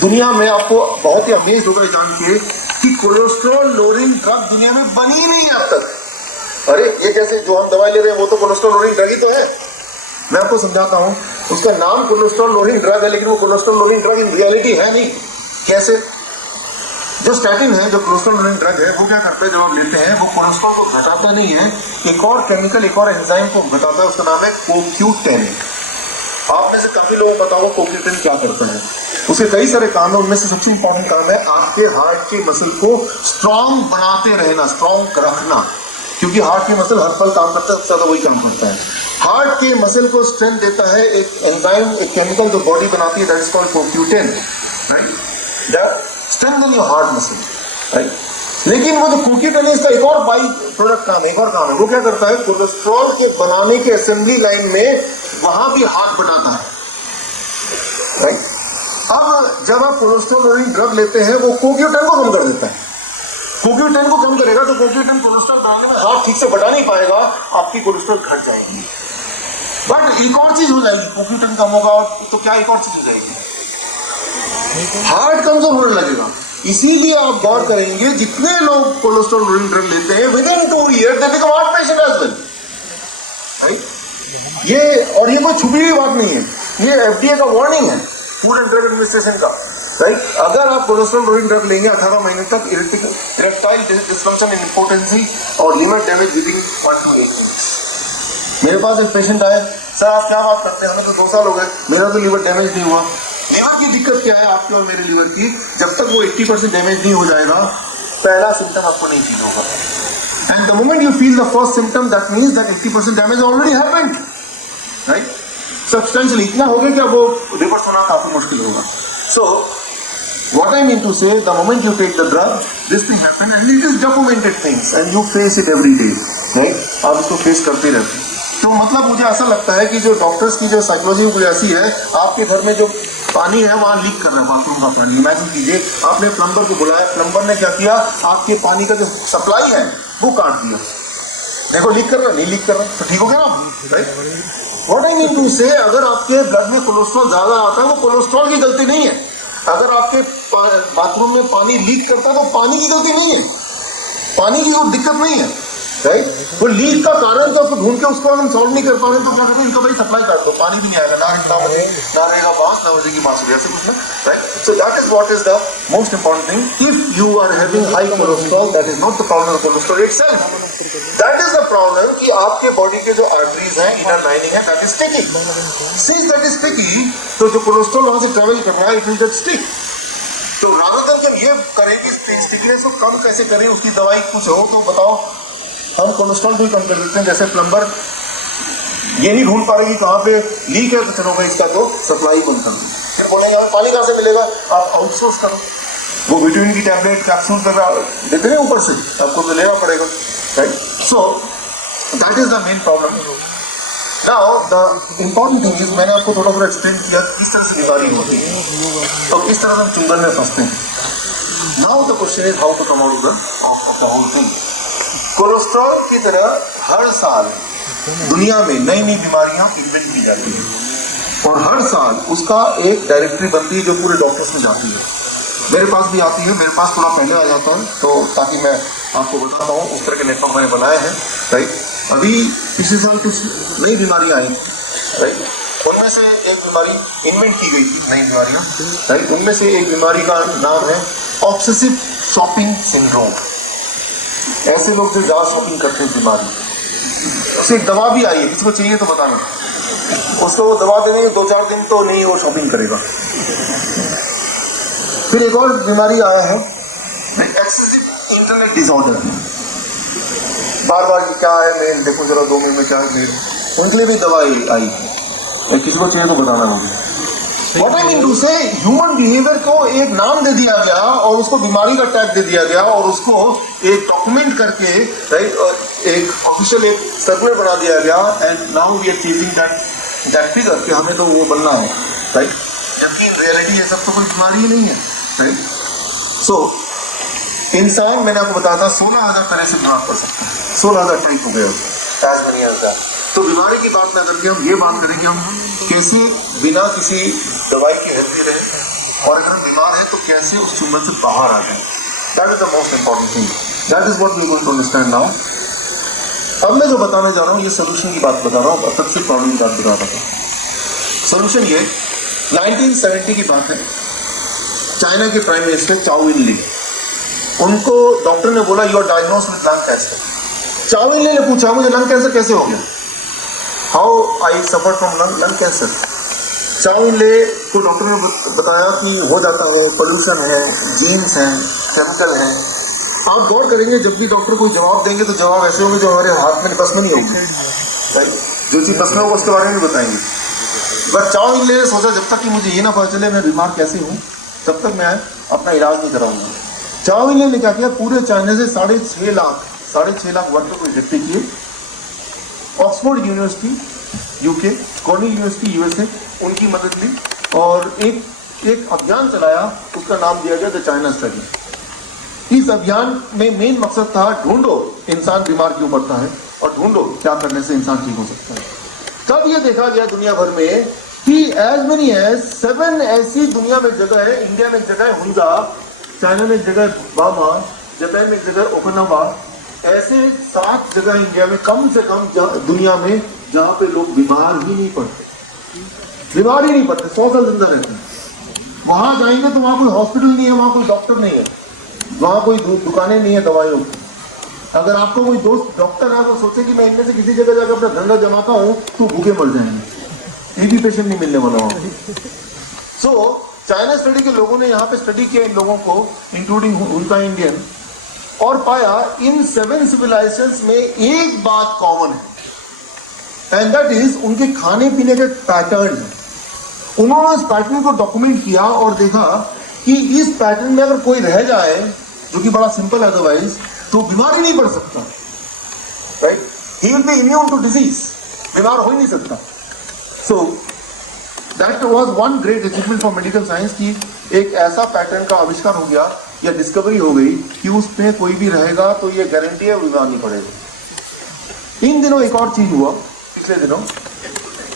दुनिया में आपको बहुत ही अमेज होगा जान के कि कोलेस्ट्रॉल लोअरिंग ड्रग दुनिया में बनी नहीं है अब तक। अरे ये कैसे, जो हम दवाई ले रहे हैं वो तो कोलेस्ट्रॉल लोअरिंग ड्रग ही तो है। मैं आपको समझाता हूं, उसका नाम कोलेस्ट्रॉल लोअरिंग ड्रग है लेकिन वो cholesterol lowering drug in reality है नहीं। कैसे? जो स्टैटिन है, जो कोलेस्ट्रॉल लोअरिंग ड्रग है, वो क्या करता है, जब आप लेते हैं वो कोलेस्ट्रॉल को घटाता नहीं है, एक और केमिकल, एक और एंजाइम को घटाता है, उसका नाम है CoQ10। आप में से काफी लोगों को पता होगा CoQ10 क्या करता है। उसके कई सारे काम है, उनमें से सबसे इंपॉर्टेंट काम है आपके हार्ट के मसल को स्ट्रांग बनाते रहना, स्ट्रांग रखना, क्योंकि हार्ट के मसल हर पल काम करता है, सबसे ज्यादा वही काम करता है। हार्ट के मसल को स्ट्रेंथ देता है एक एंजाइम, एक केमिकल जो बॉडी बनाती है, that is called CoQ10, right, that strengthen your heart muscle, right. लेकिन वो जो CoQ10 है, इसका एक और बाई प्रोडक्ट काम है, एक और काम है, वो क्या करता है, कोलेस्ट्रॉल के बनाने के असेंबली लाइन में वहां भी हाथ बनाता है, राइट। अब जब आप कोलेस्ट्रॉल लोअरिंग ड्रग लेते हैं वो CoQ10 को कम कर देता है। CoQ10 को कम करेगा तो CoQ10 कोलेस्ट्रॉल बनाने में हाथ ठीक से बढ़ा नहीं पाएगा, आपकी कोलेस्ट्रॉल घट जाएगी। बट एक और चीज हो जाएगी, CoQ10 कम होगा तो क्या एक और चीज हो जाएगी, हार्ट कमजोर होने लगेगा। इसीलिए आप गौर करेंगे जितने लोग कोलेस्ट्रॉल लोअरिंग ड्रग लेते हैं with in 2 years they become heart patient as well, right. ये और ये कोई छुपी हुई बात नहीं है, ये FDA का वार्निंग है, फूड एंड ड्रग एडमिनिस्ट्रेशन का, राइट। अगर आप कोलेस्ट्रॉल लोअरिंग ड्रग लेंगे 18 महीने तक, इरेक्टाइल डिसफंक्शन, इम्पोर्टेंसी और liver damage within 1 to 8 weeks। मेरे पास एक पेशेंट आए, सर आप क्या बात करते हैं, हमें तो 2 साल हो गए, मेरा तो लिवर डैमेज नहीं हुआ। लिवर की दिक्कत क्या है आपके और मेरे लिवर की, जब तक वो 80% डैमेज नहीं हो जाएगा पहला सिम्टम आपको नहीं फील होगा, and the moment you feel the first symptom that means that 80% damage already happened, right. Substantial इतना हो गया कि वो रिवर्स होना काफी मुश्किल होगा। सो what I mean to say, the moment you take the drug, this thing happen and it is documented things and you face it every day, right? आप इसको फेस करते रहते हैं। तो मतलब मुझे ऐसा लगता है कि जो डॉक्टर्स की जो साइकोलॉजी वो ऐसी है, आपके घर में जो पानी है वहाँ लीक कर रहा है, बाथरूम का पानी, इमेजिन कीजिए आपने प्लम्बर को बुलाया, प्लम्बर ने क्या किया, आपके पानी का जो सप्लाई है वो काट दिया, देखो लीक कर रहा है, नहीं लीक कर रहा, तो ठीक हो गया ना, right. What I mean to say, अगर आपके ब्लड में कोलेस्ट्रॉल ज्यादा आता है वो कोलेस्ट्रॉल की गलती नहीं है, अगर आपके बाथरूम में पानी लीक करता है तो पानी की गलती नहीं है, पानी की कोई दिक्कत नहीं है, राइट। वो लीक का कारण तो ढूंढ के उसको हम सॉल्व नहीं कर पा रहे तो क्या करते हैं, इनका भाई सप्लाई काट दो, पानी भी नहीं आएगा, ना रहेगा बांस, ना बजेगी बांसुरी, ऐसे कुछ ना, right. So that is what is the most important thing. If you are having high cholesterol, that is not the problem of cholesterol itself, that is the problem कि आपके बॉडी के जो आर्टरीज हैं, इनर लाइनिंग है, that is sticky. Since that is sticky, तो जो कोलेस्ट्रॉल वहां से ट्रेवल कर रहा है, इट विल गेट स्टिक। तो रादर देन हम ये करें कि स्टिकनेस को कम कैसे करें, उसकी दवाई कुछ हो तो बताओ, हम कोलेस्ट्रॉल भी कम कर देते हैं। जैसे प्लम्बर ये नहीं ढूंढ पा रहे कि कहाँ पे लीक है, तो चलो भाई इसका तो सप्लाई कम करो, फिर बोलेंगे हमें पानी कहाँ से मिलेगा, आप आउटसोर्स करो, वो विटामिन की टैबलेट कैप्सूल देते हैं ऊपर से, आपको तो लेना पड़ेगा, right. So that is the main problem. Now the important thing is, मैंने आपको थोड़ा थोड़ा एक्सप्लेन किया किस तरह से बीमारी होती है, तो किस तरह से हम चुंबन में फंसते हैं। Now the question is how to come out of the whole thing. Cholesterol की तरह हर साल दुनिया में नई नई बीमारियां इन्वेंट की जाती है और हर साल उसका एक डायरेक्टरी बनती है जो पूरे डॉक्टर्स में जाती है। मेरे पास भी आती है, मेरे पास थोड़ा पहले आ जाता है तो ताकि मैं आपको बताता हूँ, उस तरह के नेटवर्क मैंने बनाए हैं, राइट। अभी पिछले साल कुछ नई बीमारियां आई, राइट। उनमें से एक बीमारी इन्वेंट की गई थी, नई बीमारियां, राइट। उनमें से एक बीमारी का नाम है ऑब्सेसिव शॉपिंग सिंड्रोम। ऐसे लोग जो ज्यादा शॉपिंग करते हैं बीमारी, उसे एक दवा भी आई है, किसी को चाहिए तो बताना। उसको वो दवा दे देंगे, 2-4 दिन तो नहीं वो शॉपिंग करेगा। फिर एक और बीमारी आया है एक्सेसिव इंटरनेट डिसऑर्डर। बार बार कि क्या है मेल, देखो जरा 2 मिनट में क्या है मेल, उनके लिए भी दवाई आई है, किसी को चाहिए तो बताना होगा। What I mean to say, human behaviour को एक नाम दे दिया गया और उसको बीमारी का टैग दे दिया गया और उसको एक डॉक्यूमेंट करके, राइट, एक ऑफिशियल एक सर्कुलर बना दिया गया, and now we are chasing that figure कि हमें तो वो बनना है, राइट। जबकि इन रियलिटी ये सब तो कोई बीमारी ही नहीं है, राइट। सो इंसान, मैंने आपको बताया था 16,000 तरह से बीमार पड़ सकता है, 16,000 टाइप हो गए। तो बीमारी की बात ना करके हम ये बात करेंगे हम कैसे बिना किसी दवाई की हेल्दी रहे, और अगर हम बीमार हैं तो कैसे उस चुंबन से बाहर आ जाए। That is the most important thing, that is what we are going to understand now. अब मैं जो बताने जा रहा हूँ ये सोल्यूशन की बात बता रहा हूँ, सबसे प्रॉब्लम की बात बता रहा था। सोल्यूशन ये 1970 की बात है, चाइना के प्राइम मिनिस्टर चाओ इन ली, उनको डॉक्टर ने बोला you are diagnosed with lung cancer. Chao In ली ने पूछा मुझे लंग कैंसर कैसे हो गया, how I suffer from lung cancer. Chao इन ले को डॉक्टर ने बताया कि हो जाता है, पोल्यूशन है, जीन्स हैं, केमिकल हैं। आप गौर करेंगे जब भी डॉक्टर कोई जवाब देंगे तो जवाब ऐसे होंगे जो हमारे हाथ में बस में नहीं होगी, राइट। जो चीज़ बस में होगा उसके बारे में बताएंगे। बट चाओ इन ले ने सोचा जब तक कि मुझे ये ना पता चले मैं बीमार कैसे हूँ तब तक मैं अपना इलाज नहीं कराऊंगा। चाओ इन ले ने क्या किया, पूरे चाइना से 6.5 लाख वर्कर को इकट्ठे किए, Oxford university UK, Cornell university USA, उनकी मदद ली और एक अभियान चलाया, उसका नाम दिया गया द चाइना स्टडी। इस अभियान में मेन मकसद था ढूंढो इंसान बीमार क्यों पड़ता है और ढूंढो क्या करने से इंसान ठीक हो सकता है। तब यह देखा गया दुनिया भर में कि एज मेनी एज 7 ऐसी दुनिया में जगह है, इंडिया में एक जगह है हुंजा, चाइना में एक जगह है बामा, जापान में एक जगह है ओकिनावा, ऐसे 7 जगह इंडिया में कम से कम दुनिया में जहां पे लोग बीमार ही नहीं पड़ते, 100 साल जिंदा रहते हैं। वहां जाएंगे तो वहां कोई हॉस्पिटल नहीं है, वहां कोई डॉक्टर नहीं है, वहां कोई दुकानें नहीं है दवाइयों की। अगर आपको कोई दोस्त डॉक्टर है वो सोचे कि मैं इनमें से किसी जगह जाकर अपना धंधा जमाता हूं तो भूखे मर जाएंगे, एक भी पेशेंट नहीं मिलने वाला वहां। सो चाइना स्टडी के लोगों ने यहाँ पे स्टडी किया इन लोगों को, इंक्लूडिंग उनका इंडियन, और पाया इन 7 सिविलाइजेशंस में एक बात कॉमन है, एंड दैट इज उनके खाने पीने के पैटर्न है। उन्होंने इस पैटर्न को डॉक्यूमेंट किया और देखा कि इस पैटर्न में अगर कोई रह जाए, जो कि बड़ा सिंपल है अदरवाइज, तो बीमार ही नहीं पड़ सकता, right. He will be immune to disease, बीमार हो ही नहीं सकता। So that was one great achievement for medical science की एक ऐसा पैटर्न का आविष्कार हो गया या डिस्कवरी हो गई कि उसमें कोई भी रहेगा तो ये गारंटी है बीमार नहीं पड़ेगा। इन दिनों एक और चीज हुआ,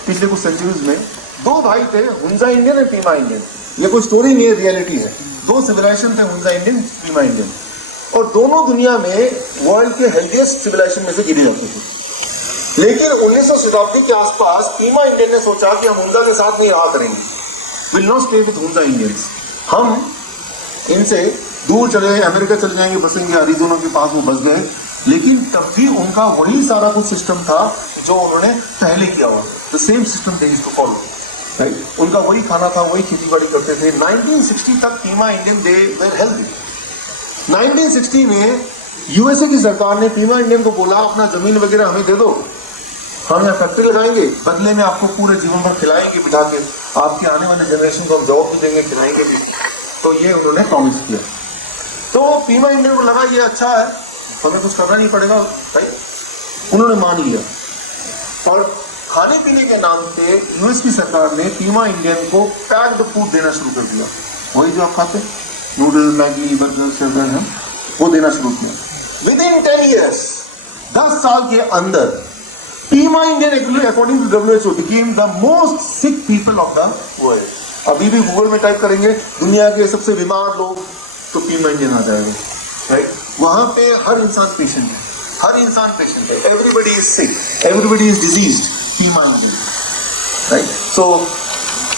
पिछले कुछ सेंचुरीज में 2 भाई थे, हुंजा इंडियन और पीमा इंडियन। ये कोई स्टोरी नहीं है, रियलिटी है। 2 सिविलाइजेशन थे, हुंजा इंडियन, पीमा इंडियन, और दोनों दुनिया में वर्ल्ड के हेल्थीएस्ट सिविलाइजेशन में से गिने जाते थे। लेकिन 19वीं शताब्दी के आसपास पीमा इंडियन ने सोचा कि हम हुंजा के साथ नहीं रहा करेंगे, will not stay with Hunza Indians, हम इनसे दूर चले, अमेरिका चले जाएंगे, बसेंगे, अरिज़ोना के पास वो बस गए। लेकिन तब भी उनका वही सारा कुछ सिस्टम था जो उन्होंने पहले किया हुआ, the same system they used to follow, right. उनका वही खाना था, वही खेती बाड़ी करते थे। 1960 तक Pima Indian they were healthy. 1960 में यूएसए की सरकार ने पीमा इंडियन को बोला अपना जमीन वगैरह हमें दे दो, हम यहाँ फैक्ट्री लगाएंगे, बदले में आपको पूरे जीवन भर खिलाएंगे बिठा के, आपके आने वाले जनरेशन को हम जॉब भी देंगे, खिलाएंगे भी। तो ये उन्होंने प्रॉमिस किया। तो पीमा इंडियन को लगा ये अच्छा है, हमें कुछ करना नहीं पड़ेगा, राइट। उन्होंने मान लिया और खाने पीने के नाम पे यूएस की सरकार ने पीमा इंडियन को पैक्ड फूड देना शुरू कर दिया, वही जो आप खाते, नूडल्स, मैगी, बर्गर, शर्गर है, वो देना शुरू किया। विद इन 10 years, 10 साल के अंदर Pima Indian according to WHO became the most sick people of the world। अभी भी गूगल में टाइप करेंगे दुनिया के सबसे बीमार लोग तो पीमा इंडियन आ जाएगा, राइट। वहां पे हर इंसान पेशेंट है, हर इंसान पेशेंट है, everybody is sick, everybody is diseased, Pima right. So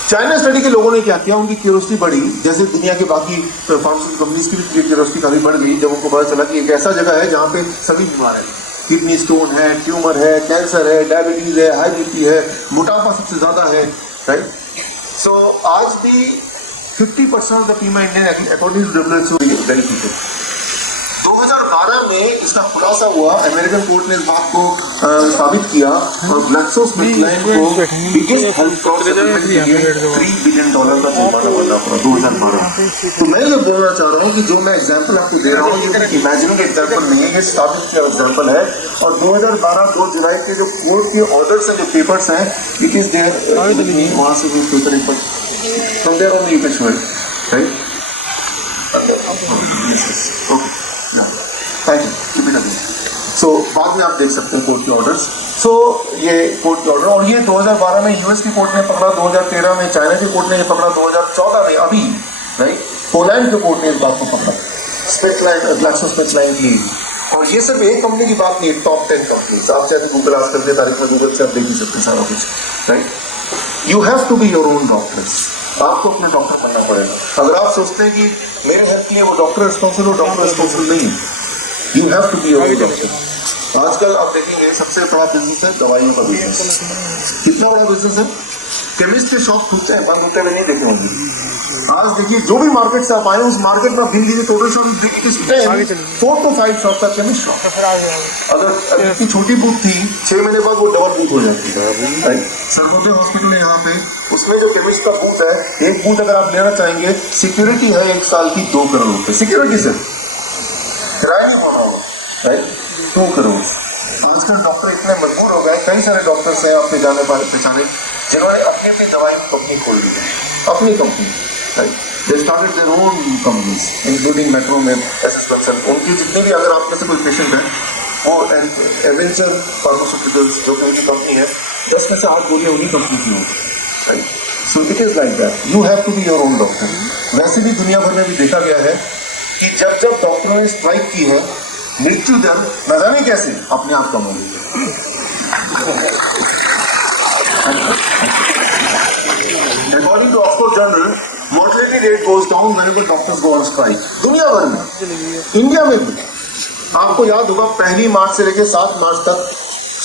China study के लोगों ने क्या किया, उनकी क्यूरियोसिटी बढ़ी, जैसे दुनिया के बाकी फार्मास्यूटिकल कंपनीज की भी क्यूरियोसिटी काफी बढ़ गई जब उनको पता चला कि एक ऐसा जगह है जहाँ पे सभी बीमार है, किडनी स्टोन है, ट्यूमर है, कैंसर है, डायबिटीज है, हाई बीपी है, मोटापा सबसे ज्यादा है, राइट। सो आज भी 50% of the Pima Indian according to WHO benefited. 2012 में इसका खुलासा हुआ, अमेरिकन कोर्ट ने इस बात को साबित किया और ग्लैक्सोस्मिथक्लाइन को बिगेस्ट हेल्थ फ्रॉड सेटलमेंट के लिए $3 बिलियन का जुर्माना भरना पड़ा 2012। तो मैं ये बोलना चाह रहा हूँ कि जो मैं एग्जांपल आपको दे रहा हूँ ये इमेजिनिंग एग्जांपल नहीं है, ये साबित किया एग्जांपल है। और 2012 2 जुलाई के जो कोर्ट के ऑर्डर्स हैं, जो पेपर्स हैं, इट इज देयर, वहाँ से भी पेपर एक from there only you can show it, right. Okay, thank you, keep it up. So बाद में आप देख सकते हैं कोर्ट के ऑर्डर्स। सो ये कोर्ट के ऑर्डर, और ये 2012 में यूएस की कोर्ट ने पकड़ा, 2013 में चाइना की कोर्ट ने ये पकड़ा, 2014 में अभी राइट पोलैंड की कोर्ट ने इस बात को पकड़ा, ग्लैक्सोस्मिथक्लाइन की। और ये सिर्फ एक कंपनी की बात नहीं, टॉप 10 कंपनीज। आप चाहे गूगल आज कल के तारीख में गूगल से आप देख ही सकते हैं सारा कुछ, right. You have to be your own doctors, आपको अपने डॉक्टर बनना पड़ेगा। अगर आप सोचते हैं कि मेरे हेल्थ के लिए वो डॉक्टर रिस्पॉन्सिबल, वो डॉक्टर रिस्पॉन्सिबल नहीं है। You have to be your own doctor. आजकल आप देखेंगे सबसे बड़ा बिजनेस है दवाइयों का बिजनेस। कितना बड़ा बिजनेस है? केमिस्ट के शॉप खुलते हैं, बंद होते हुए नहीं देखे होंगे। आज देखिए जो भी मार्केट से आप आए उस मार्केट में गिन लीजिए टोटल शॉप 4 to 5 शॉप का केमिस्ट शॉप। अगर इतनी छोटी बूथ थी 6 महीने बाद वो डबल बूथ हो जाती है। सर्वोदय हॉस्पिटल है यहाँ पे, उसमें जो केमिस्ट का बूथ है, एक बूथ अगर आप लेना चाहेंगे, सिक्योरिटी है 1 साल की 2 करोड़ रुपए सिक्योरिटी से, किराया नहीं होना होगा, राइट। 2 करोड़। आजकल डॉक्टर इतने मजबूर हो गए, कई सारे डॉक्टर्स हैं आपके जाने पहचाने जिन्होंने अपनी अपनी दवाई कंपनी खोल ली, अपनी company, right. They started their own companies including metro में एसएस कंसल्ट। उनकी जितने भी, अगर आप में से कोई पेशेंट है, वो एवेंचर फार्मास्यूटिकल्स जो कि उनकी कंपनी है, 10 में से 8 गोलियां उन्हीं कंपनी की होगी, right. So it is like that, you have to be your own doctor. वैसे भी दुनिया भर में भी देखा गया है कि जब जब डॉक्टरों ने स्ट्राइक की है, मृत्यु दर न जाने कैसे अपने आप कम हो गई। According to Oxford Journal, mortality rate goes down whenever doctors go on strike. दुनिया भर में, इंडिया में भी। आपको याद होगा 1 मार्च से लेकर 7 मार्च तक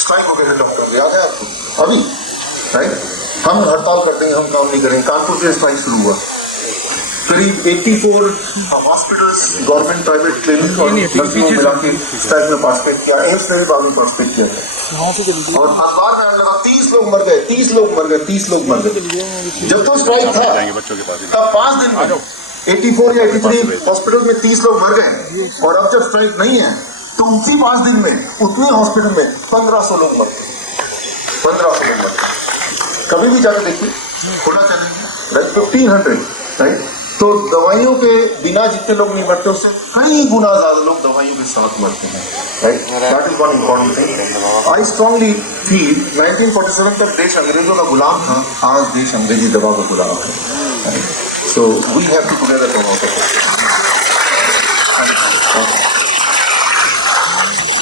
स्ट्राइक हो गए थे डॉक्टर, याद है आपको? अभी राइट, हम हड़ताल करते हैं, हम काम नहीं करेंगे। कानपुर से स्ट्राइक शुरू हुआ, करीब 84 हॉस्पिटल्स, गवर्नमेंट प्राइवेट क्लिनिक और नर्सिंग होम मिला के स्ट्राइक में पार्टिसिपेट किया। एम्स ने भी बाद में पार्टिसिपेट किया था और अखबार में आने लगा 30 लोग मर गए, 30 लोग मर गए, 30 लोग मर गए। जब तो स्ट्राइक था तब 5 दिन में 84 या 83 हॉस्पिटल में 30 लोग मर गए, और अब जब स्ट्राइक नहीं है तो उसी 5 दिन में उतने हॉस्पिटल में 1500 लोग मर गए, 1500 लोग मर गए। कभी भी जाकर देखिए, खुला चैलेंज, राइट। 1500, राइट। तो दवाइयों के बिना जितने लोग नहीं मरते, उससे कई गुना ज्यादा लोग दवाइयों के साथ मरते हैं, right. That is one important thing. I strongly feel 1947 तक देश अंग्रेजों का गुलाम था, आज देश अंग्रेजी दवा का गुलाम है। So we have to together come out of it.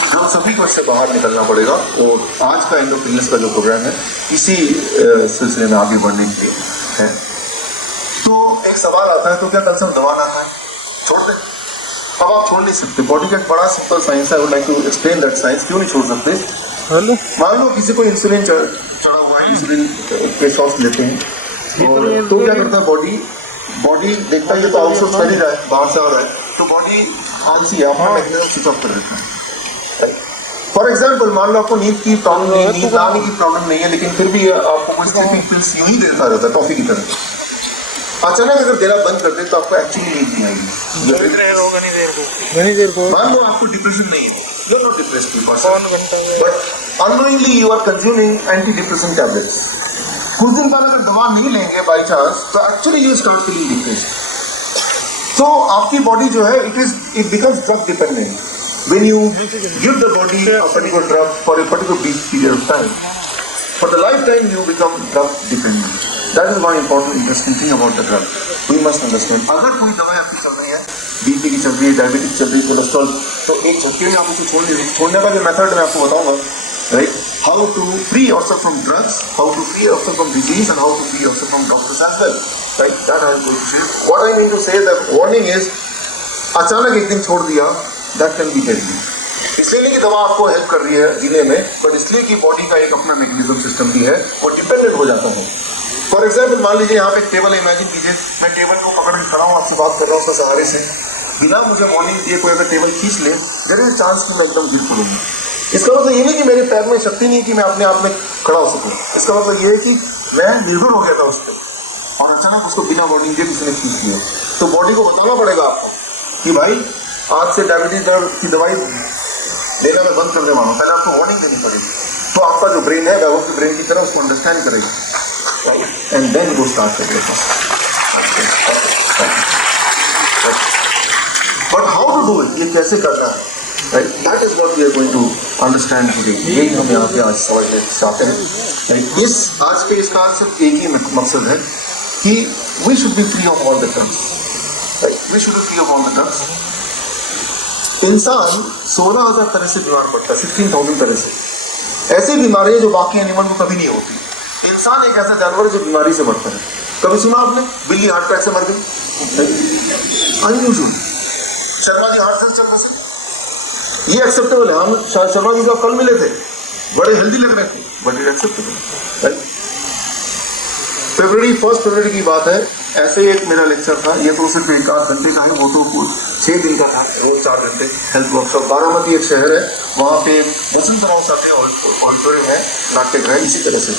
हम सभी को इससे बाहर निकलना पड़ेगा, और आज का एंडोक्रिनस का जो प्रोग्राम है इसी सिलसिले में आगे बढ़ने के लिए है। तो एक सवाल आता है, तो क्या कल से हम दवा ना खाएं, छोड़ दें? अब आप छोड़ नहीं सकते। बॉडी का एक बड़ा सिंपल साइंस है, I would like to explain that science. क्यों नहीं छोड़ सकते? मान लो किसी को इंसुलिन चढ़ा हुआ है, इंसुलिन के शॉट्स लेते हैं, और तो क्या करता है बॉडी देखता है ये तो आउटसोर्स कर ही रहा है, बाहर से आ रहा है, तो बॉडी आलसी है, अपना मैकेनिज्म स्विच ऑफ कर देता है। फॉर एग्जाम्पल, मान लो आपको नींद की प्रॉब्लम नहीं है, नींद आने की प्रॉब्लम नहीं है, लेकिन फिर भी आपको कोई स्लीपिंग पिल्स यूं ही देता रहता है टॉफी की तरह। अचानक अगर देना बंद कर दे तो आपको एक्चुअली नींद नहीं आएगी। मान लो आपको डिप्रेशन नहीं है, you are not depressed person, but unknowingly you are consuming anti depression tablets. कुछ दिन बाद अगर दवा नहीं लेंगे बाई चांस, तो actually you start feeling depressed. तो आपकी बॉडी जो है, it becomes drug dependent. When you give the body a particular drug for a particular brief period of time, for the lifetime you become drug dependent. That is one important interesting thing about the drug. We must understand. अगर कोई दवाई आपकी चल रही है, बीपी की चल रही है, डायबिटीज चल रही है, कोलेस्ट्रॉल, तो एक झटके में आप उसे छोड़ने का जो मेथड मैं आपको बताऊंगा, right, how to free yourself from drugs, how to free yourself from disease and how to free yourself from doctors as well, right, that I am going to say. What I mean to say, the warning is, अचानक एक दिन छोड़ दिया, that can be deadly। इसलिए नहीं कि दवा आपको हेल्प कर रही है जीने में, बट इसलिए कि बॉडी का एक अपना मैकेनिज्म सिस्टम भी है, वो डिपेंडेंट हो जाता है। फॉर एग्जाम्पल मान लीजिए यहाँ पे एक टेबल है, इमेजिन कीजिए मैं टेबल को पकड़ के खड़ा हूँ, आपसे बात कर रहा हूँ उसके सहारे से, बिना मुझे वार्निंग दिए कोई अगर टेबल खींच ले, देयर इज चांस कि मैं एकदम गिर पड़ूंगा। इसका मतलब ये नहीं कि मेरे पैर में शक्ति नहीं कि मैं अपने आप में खड़ा हो सकूँ, इसका मतलब ये है कि मैं निर्भर हो गया था उस पर और अचानक उसको बिना वार्निंग दिए किसी ने खींच लिया। तो बॉडी को बताना पड़ेगा आपको कि भाई आज से डायबिटीज की दवाई लेना मैं बंद करने वाला हूँ, पहले आपको वार्निंग देनी पड़ेगी। तो आपका जो ब्रेन है वह उसके ब्रेन की तरह उसको अंडरस्टैंड करेगा, एंड देन वो स्टार्ट करेगा। But how to do it, ये कैसे करना है, right, that is what we are going to understand today. यही हम यहाँ पे आज समझने चाहते हैं, राइट। इस आज के इस काल सिर्फ एक ही मकसद है कि we should be free of all the drugs, right, we should be free of all the drugs. इंसान 16,000 तरह से बीमार पड़ता है, 16,000 तरह से। ऐसी बीमारियां जो बाकी एनिमल को कभी नहीं होती। इंसान एक ऐसा जानवर है जो बीमारी से मरता है। कभी सुना आपने बिल्ली हार्ट अटैक से मर गई? अनयूजुअल। शर्मा जी हार्ट से चल बसे, ये एक्सेप्टेबल है। हम शर्मा जी को कल मिले थे, बड़े हेल्दी लग रहे थे, but it acceptable, right. First फरवरी की बात है, ऐसे एक मेरा लेक्चर था, ये तो सिर्फ 1-8 घंटे का है, वो तो 6 दिन का था, रोज 4 घंटे हेल्थ वर्कशॉप। बारामती एक शहर है, वहाँ पे वसंतराव साथे ऑडिटोरियम है, नाट्यगृह है। इसी तरह से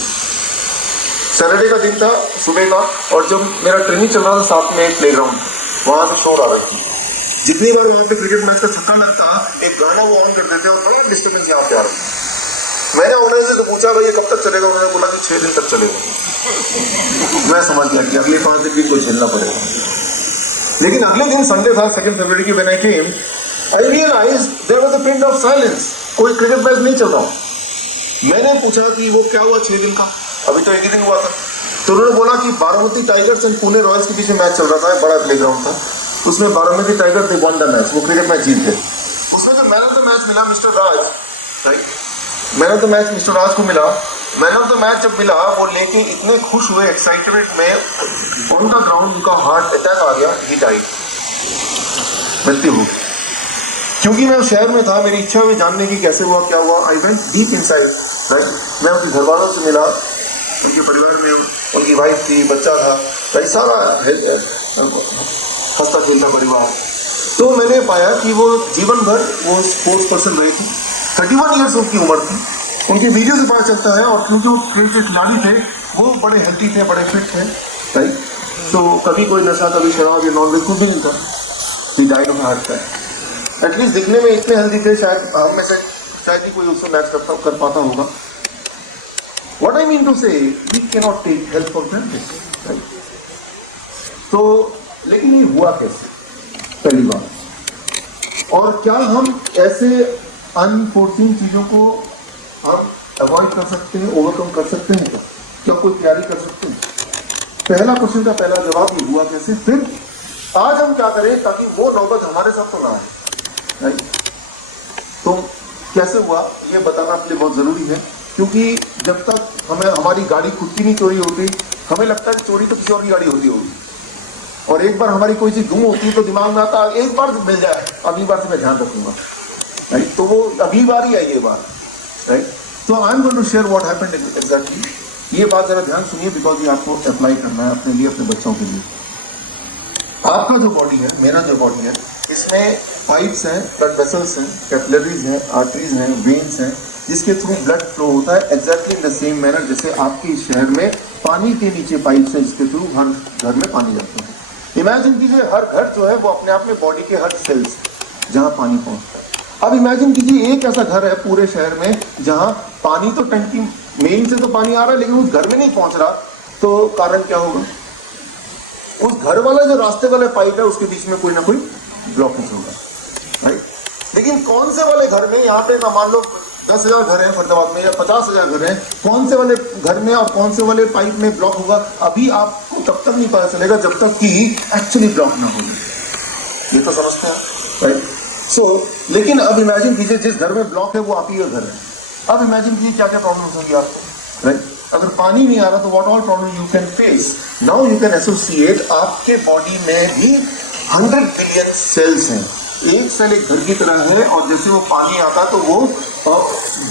सैटरडे का दिन था सुबह का, और जब मेरा ट्रेनिंग चल रहा था साथ में एक प्ले ग्राउंड, वहाँ से शोर आ रही थी। जितनी बार वहाँ पे क्रिकेट मैच का छक्का लगता, एक गाना वो ऑन कर देते और बड़ा डिस्टर्बेंस यहाँ पे आ रहा था। मैंने उन्होंने से तो पूछा भाई ये कब तक चलेगा, उन्होंने बोला कि 6 दिन तक चलेगा। मैं समझ गया कि अगले 5 दिन भी कोई झेलना पड़ेगा। लेकिन अगले दिन संडे था, 2 फरवरी की, when I came I realize there was a pin of silence. कोई क्रिकेट मैच नहीं चल रहा। मैंने पूछा कि वो क्या हुआ 6 दिन का, अभी तो 1 ही दिन हुआ था। तो उन्होंने बोला कि Baramati tigers and Pune Royals के बीच में मैच चल रहा था, बड़ा प्ले ग्राउंड था, उसमें Baramati tiger they won the match, वो क्रिकेट मैच जीत गए। उसमें जो मैन ऑफ द मैच मिला mister Raj, right, man of the match mister Raj को मिला। मैन ऑफ द मैच जब मिला, वो लेके इतने खुश हुए, एक्साइटमेंट में ऑन द ग्राउंड उनका हार्ट अटैक आ गया, ही डाइड, मृत्यु हो। क्योंकि मैं उस शहर में था, मेरी इच्छा हुई जानने की कैसे हुआ, क्या हुआ। I went deep inside, right. मैं उनके घर वालों से मिला, उनके परिवार में उनकी वाइफ थी, बच्चा था, भाई सारा हंसता खेलता परिवार। तो मैंने पाया कि वो जीवन भर वो स्पोर्ट्स पर्सन रहे थे, 31 ईयर्स उनकी उम्र थी। उनके वीडियो से पता चलता है, और क्योंकि वो क्रिकेट खिलाड़ी थे, वो बड़े हेल्थी थे, बड़े फिट थे, राइट। तो कभी कोई नशा, कभी शराब या नॉनवेज कुछ भी नहीं था। He died of heart attack. At least दिखने में इतने हेल्थी थे, शायद हम में से शायद ही कोई उससे मैच कर पाता होगा। What I mean to say, we cannot take health for granted, right? तो लेकिन ये हुआ कैसे, पहली बात, और क्या हम ऐसे अनफोर्सिंग चीजों को हम अवॉइड कर सकते हैं, ओवरकम कर सकते हैं, क्या कोई तैयारी कर सकते हैं? पहला क्वेश्चन का पहला जवाब ये हुआ कैसे। फिर आज हम क्या करें ताकि वो नौबत हमारे साथ तो ना आए, राइट। तो कैसे हुआ ये बताना अपने लिए बहुत जरूरी है, क्योंकि जब तक हमें हमारी गाड़ी खुद की नहीं चोरी होती, हमें लगता है कि चोरी तो किसी और की गाड़ी होती होगी। और एक बार हमारी कोई चीज गुम होती है तो दिमाग में आता है एक बार मिल जाए, अगली बार से मैं ध्यान रखूंगा, राइट। तो वो अगली बार ही आई ये बात, राइट। तो I am going to share what happened exactly. ये बात जरा ध्यान सुनिए, बिकॉज ये आपको अप्लाई करना है अपने लिए, अपने बच्चों के लिए। आपका जो बॉडी है, मेरा जो बॉडी है, इसमें पाइप्स हैं, ब्लड वेसल्स हैं, कैपिलरीज हैं, आर्टरीज हैं, वेन्स हैं, जिसके थ्रू ब्लड फ्लो होता है exactly in the same manner जैसे आपके शहर में पानी के नीचे पाइप्स है जिसके थ्रू हर घर में पानी जाता है। इमेजिन कीजिए हर घर जो है वो अपने आप में बॉडी के हर सेल्स जहाँ पानी पहुँचता है। अब इमेजिन कीजिए एक ऐसा घर है पूरे शहर में जहाँ पानी तो टंकी मेन से तो पानी आ रहा है, लेकिन उस घर में नहीं पहुँच रहा, तो कारण क्या होगा? उस घर वाला जो रास्ते वाला पाइप है उसके बीच में कोई ना कोई ब्लॉकेज होगा, राइट। लेकिन कौन से वाले घर में, यहाँ पे ना मान लो 10,000 घर है फरीदाबाद में या 50,000 घर हैं, कौन से वाले घर में और कौन से वाले पाइप में ब्लॉक होगा, अभी आपको तब तक नहीं पता चलेगा जब तक कि एक्चुअली ब्लॉक ना हो। ये तो समझते हैं, राइट? सो लेकिन अब इमेजिन कीजिए जिस घर में ब्लॉक है वो आप ही का घर है। अब इमेजिन कीजिए क्या क्या प्रॉब्लम होगी आपको, राइट? अगर पानी नहीं आ रहा तो what all problem you can face. Now you can associate आपके बॉडी में भी 100 बिलियन सेल्स हैं। एक सेल एक घर की तरह है, और जैसे वो पानी आता है तो वो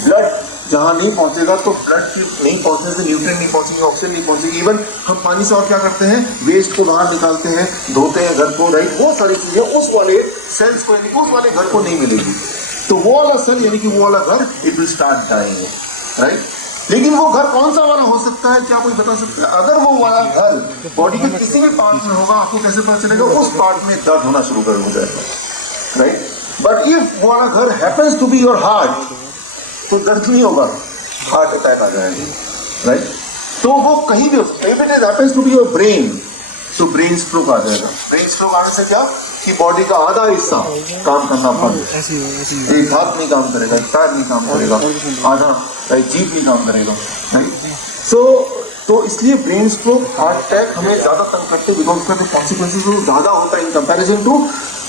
ब्लड जहाँ नहीं पहुंचेगा तो ब्लड की नहीं पहुंचने से न्यूट्रिएंट नहीं पहुंचेंगे, ऑक्सीजन नहीं पहुंचेगी। इवन हम पानी से और क्या करते हैं, वेस्ट को बाहर निकालते हैं, धोते हैं घर को, राइट? वो सारी चीजें उस वाले सेल्स को यानी कि उस वाले घर को नहीं मिलेगी। तो वो वाला सेल यानी कि वो वाला घर it will start dying, right? लेकिन वो घर कौन सा वाला हो सकता है, क्या कोई बता सकता है? अगर वो वाला घर बॉडी के किसी भी पार्ट में होगा, आपको कैसे पता चलेगा? उस पार्ट में दर्द होना शुरू कर हो जाएगा, राइट? बट इफ वो वाला घर happens to be your heart, तो दर्द नहीं होगा, हार्ट अटैक आ जाएगा, राइट? तो वो कहीं भी हो सकता है। If it happens to be your brain, तो ब्रेन स्ट्रोक आ जाएगा। ब्रेन स्ट्रोक आने से क्या कि बॉडी का आधा हिस्सा काम करना बंद, एक हाथ नहीं काम करेगा, एक पैर नहीं काम करेगा, आधा जीभ नहीं काम करेगा, राइट? तो इसलिए ब्रेन स्ट्रोक, हार्ट अटैक हमें ज्यादा तंग करते हैं, बिकॉज उसका जो कॉन्सिक्वेंसेज ज्यादा होता है in comparison to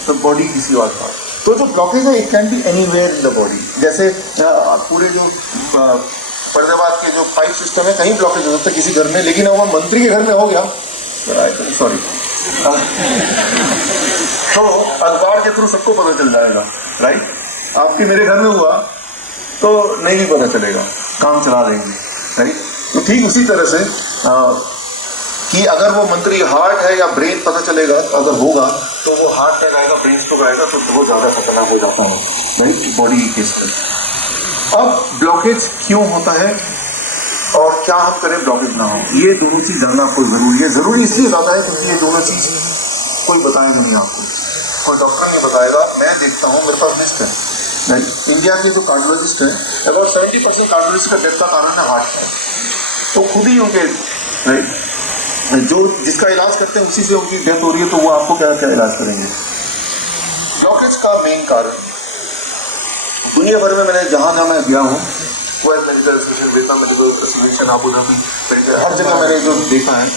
the body किसी और पार्ट। तो जो ब्लॉकेज है it can be anywhere in the body. जैसे पूरे जो फरीदाबाद के जो पाइप सिस्टम है, कहीं ब्लॉकेज हो सकता है किसी घर में, लेकिन अब वो मंत्री के घर में हो गया, सॉरी, तो अखबार के थ्रू सबको पता चल जाएगा, राइट? आपके मेरे घर में हुआ तो नहीं भी पता चलेगा, काम चला देंगे, राइट? तो ठीक उसी तरह से कि अगर वो मंत्री हार्ट है या ब्रेन पता चलेगा, अगर होगा तो वो हार्ट अटैक आएगा, ब्रेन स्ट्रोक आएगा, तो बहुत ज्यादा खतरनाक हो जाता है, राइट? बॉडी केस में। अब ब्लॉकेज क्यों होता है और क्या हम करें ब्लॉकेज ना हो, ये दोनों चीज जानना आपको जरूरी है। जरूरी इसलिए ज्यादा है क्योंकि ये दोनों चीज कोई बताएगा नहीं आपको, और डॉक्टर नहीं बताएगा। मैं देखता हूँ, मेरे पास लिस्ट है, राइट? इंडिया के जो कार्डियोलॉजिस्ट है, अबाउट 70% कार्डियोलॉजिस्ट का डेथ का कारण है हार्ट अटैक। तो खुद ही उनके, राइट, जो जिसका इलाज करते हैं उसी से उनकी डेथ हो रही है, तो वो आपको क्या क्या इलाज करेंगे? ब्लॉकेज का मेन कारण दुनिया भर में मैंने जहां जहां मैं गया हूँ, world medical association, Vietnam medical association, Abu Dhabi, हर जगह मैंने जो देखा है,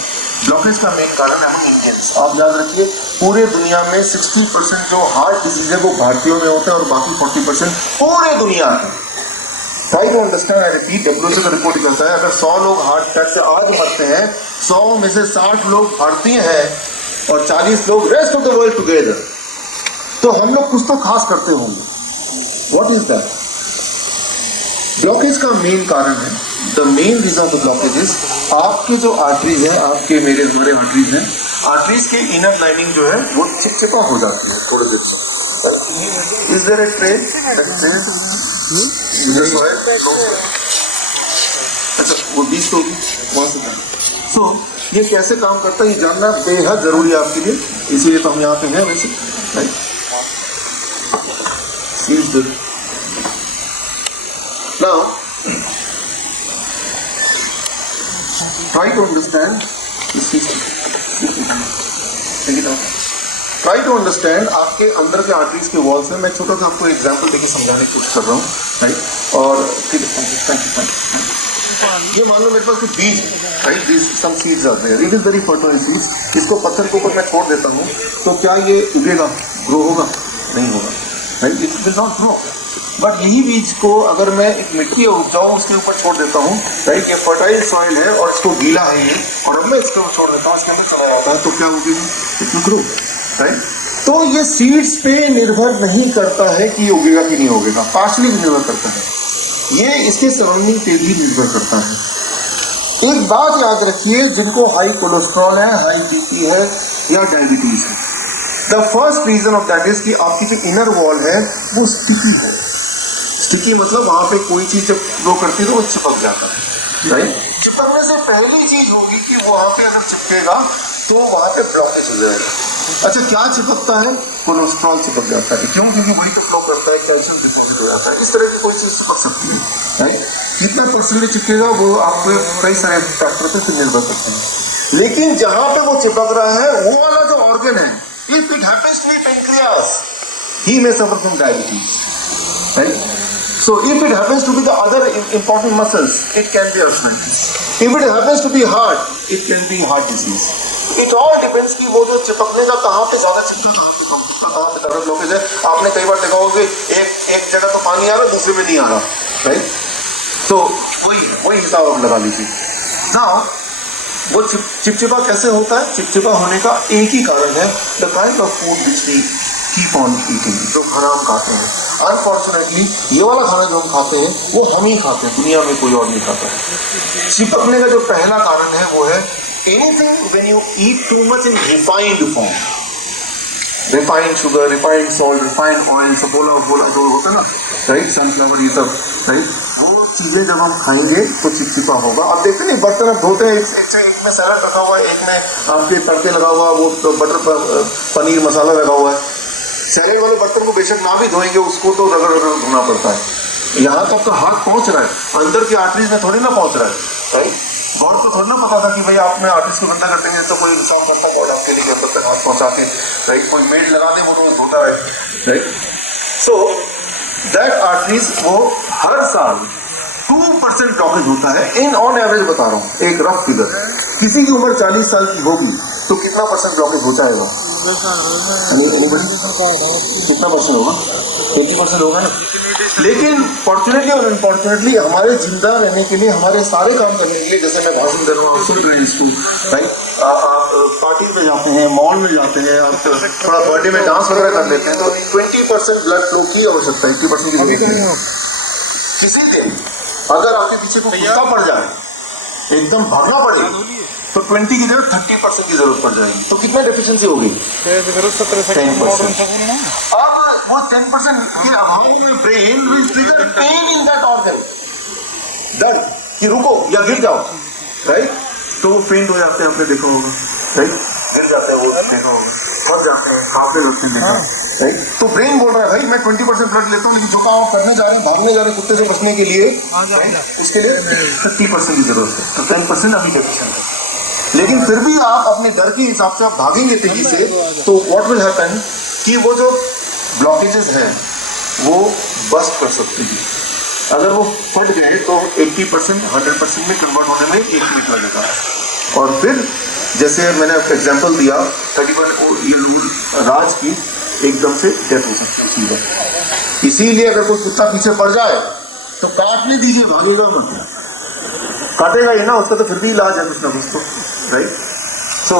ब्लॉकेज का मेन कारण है हम इंडियंस। आप याद रखिए, पूरे दुनिया में 60% जो हार्ट डिजीज है वो भारतीयों में होता है, और बाकी 40% पूरे दुनिया में। Try to understand, I repeat, WHO का रिपोर्ट कहता है अगर 100 लोग हार्ट अटैक से आज मरते हैं, 100 में से 60 लोग भारतीय हैं और 40 लोग rest of the world together. तो हम लोग कुछ तो खास करते होंगे। What is that? ब्लॉकेज का मेन कारण है, the main reason of the blockage is आपके जो आर्टरीज है, आपके मेरे हमारे आर्टरीज हैं, आर्टरीज के इनर लाइनिंग जो है वो चिपचिपा हो जाती है थोड़े देर से। Is there a train that says अच्छा वो 20 होगी वहां से। सो ये कैसे काम करता है ये जानना बेहद जरूरी है आपके लिए, इसीलिए तो हम यहाँ पे हैं वैसे, right? Now, try to understand. Try to understand आपके अंदर के आर्टरीज के वॉल्स में। मैं छोटा सा आपको एग्जांपल देके समझाने की कोशिश कर रहा हूँ, राइट? और ठीक है, ये मान लो मेरे पास कुछ बीज है, right? This some seeds are there, it is very fertile seeds. इसको पत्थर के ऊपर मैं छोड़ देता हूँ तो क्या ये उगेगा, ग्रो होगा? नहीं होगा, right? It will not grow. But यही बीज को अगर मैं एक मिट्टी उपजाऊ उसके ऊपर छोड़ देता हूँ, राइट? ये फर्टाइल सॉइल है और इसको गीला है ये, और अब मैं इसके ऊपर छोड़ देता हूँ, इसके अंदर चला जाता है, तो क्या होगी? It will grow, right? तो ये सीड्स पे निर्भर नहीं करता है कि ये उगेगा कि नहीं उगेगा, पार्शली निर्भर करता है, ये इसके सराउंडिंग पे भी निर्भर करता है। एक बात याद रखिए, जिनको हाई कोलेस्ट्रॉल है, हाई बीपी है या डायबिटीज है, the first reason of that is कि आपकी जो इनर वॉल है वो स्टिकी है। स्टिकी मतलब वहां पे कोई चीज जब ग्रो करती है तो वो चिपक जाता है, राइट? चिपकने से पहली चीज होगी कि वहां पे अगर चिपकेगा तो वहां पे ब्लॉकेज हो जाएगा। अच्छा, क्या चिपकता है? कोलेस्ट्रॉल चिपक जाता है। क्यों? क्योंकि वही तो फ्लो करता है, कैल्शियम डिपॉजिट हो जाता है। इस तरह की कोई चीज चिपक सकती है, राइट? कितना परसेंटेज चिपकेगा वो आपको कई सारे फैक्टर पे निर्भर करते हैं। लेकिन जहां पे वो चिपक रहा है वो वाला जो ऑर्गन है, if it happens to be pancreas, he may suffer from diabetes, right? So if it happens to be the other important muscles, it can be arthritis. If it happens to be heart, it can be heart disease. It all depends कि वो जो चिपकने का कहाँ पे ज्यादा चिपका, कहाँ पे कम चिपका, कहाँ पे तरल ब्लॉकेज है। आपने कई बार देखा होगा कि एक जगह तो पानी आ रहा है, दूसरे में नहीं आ रहा, राइट। तो वही हिसाब आप लगा लीजिए ना। वो चिपचिपा कैसे होता है? चिपचिपा होने का एक ही कारण है, the kind of food which we keep on eating, जो खाना हम खाते हैं। अनफॉर्चुनेटली ये वाला खाना जो हम खाते हैं वो हम ही खाते हैं, दुनिया में कोई और नहीं खाता है। चिपकने का जो पहला कारण है वो है anything when you eat too much in refined form, refined sugar, refined salt, refined oil, सब बोला जो होता है ना, राइट, सनफ्लावर, ये सब, राइट, वो चीजें जब हम खाएंगे तो चिपचिपा होगा। आप देखते नहीं बर्तन अब धोते हैं, एक में सैलड रखा हुआ है, एक में आपके तड़के लगा हुआ, वो बटर पनीर मसाला लगा हुआ है। सैलड वाले बर्तन को बेशक ना भी धोएंगे, उसको तो रगड़ धोना पड़ता है। यहाँ तक तो हाथ पहुंच रहा है, अंदर की आर्टरीज में थोड़ी ना पहुंच रहा है, राइट। और तो थोड़ा ना पता था कि भाई आप में आर्टिस्ट को गंदा कर देंगे तो कोई इंसान करता कौन आपके लिए अंदर तक हाथ पहुंचा के, राइट, कोई मेड लगा दे वो रोज धोता है, राइट। सो दैट आर्टरीज वो हर साल 2% ब्लॉकेज होता है, इन ऑन एवरेज बता रहा हूँ, एक रफ फिगर। किसी की उम्र 40 साल की होगी तो कितना % ब्लॉकेज हो जाएगा? कितना परसेंट होगा? 80% होगा ना। लेकिन फॉर्चुनेटली और अनफॉर्चुनेटली हमारे जिंदा रहने के लिए, हमारे सारे काम करने के लिए, जैसे मैं भाषण कर रहा हूँ, आप सुन रहे हैं इसको, राइट, आप पार्टी में जाते हैं, मॉल में जाते हैं, आप थोड़ा बर्थडे में डांस वगैरह कर लेते हैं, तो 20% ब्लड फ्लो की आवश्यकता है, 80% की जरूरत नहीं है। किसी दिन अगर आपके पीछे को गुस्सा पड़ जाए, एकदम भागना पड़े, तो 20 की जगह 30% की जरूरत पड़ जाएगी। तो कितना डेफिशिएंसी होगी? 10%। अब वो 10% के अभाव में brain will trigger pain in that organ, दर्द कि रुको या गिर जाओ, राइट। तो वो फेंट हो जाते हैं, आपने देखा होगा, राइट, गिर जाते हैं, वो देखा होगा, फंस जाते हैं, कांपने लगते हैं, राइट। तो ब्रेन बोल रहा है भाई मैं 20% ब्लड लेता हूँ, लेकिन जो काम करने जा रहे हैं, भागने जा रहे हैं कुत्ते से बचने के लिए, उसके लिए 30% की जरूरत है, तो 10% अभी डेफिशिएंट है। लेकिन फिर भी आप अपने डर के हिसाब से आप भागेंगे तेजी से, तो व्हाट विल हैपन कि वो जो ब्लॉकेजेस हैं वो बस्ट कर सकते हैं। अगर वो फट गए तो 80% 100% में कन्वर्ट होने में 1 मिनट लगेगा। और फिर जैसे मैंने आपको एग्जांपल दिया 31 ईयर ओल्ड राज की, एकदम से डेथ हो सकती है। इसीलिए अगर कोई कुत्ता पीछे पड़ जाए तो काटने दीजिए, भागेगा मत, काटेगा ही ना, उसका तो फिर भी इलाज है कुछ ना कुछ तो, राइट। सो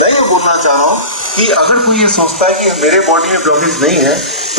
मैं ये बोलना चाह रहा हूँ कि अगर कोई ये सोचता है कि मेरे बॉडी में ब्लॉकेज नहीं है,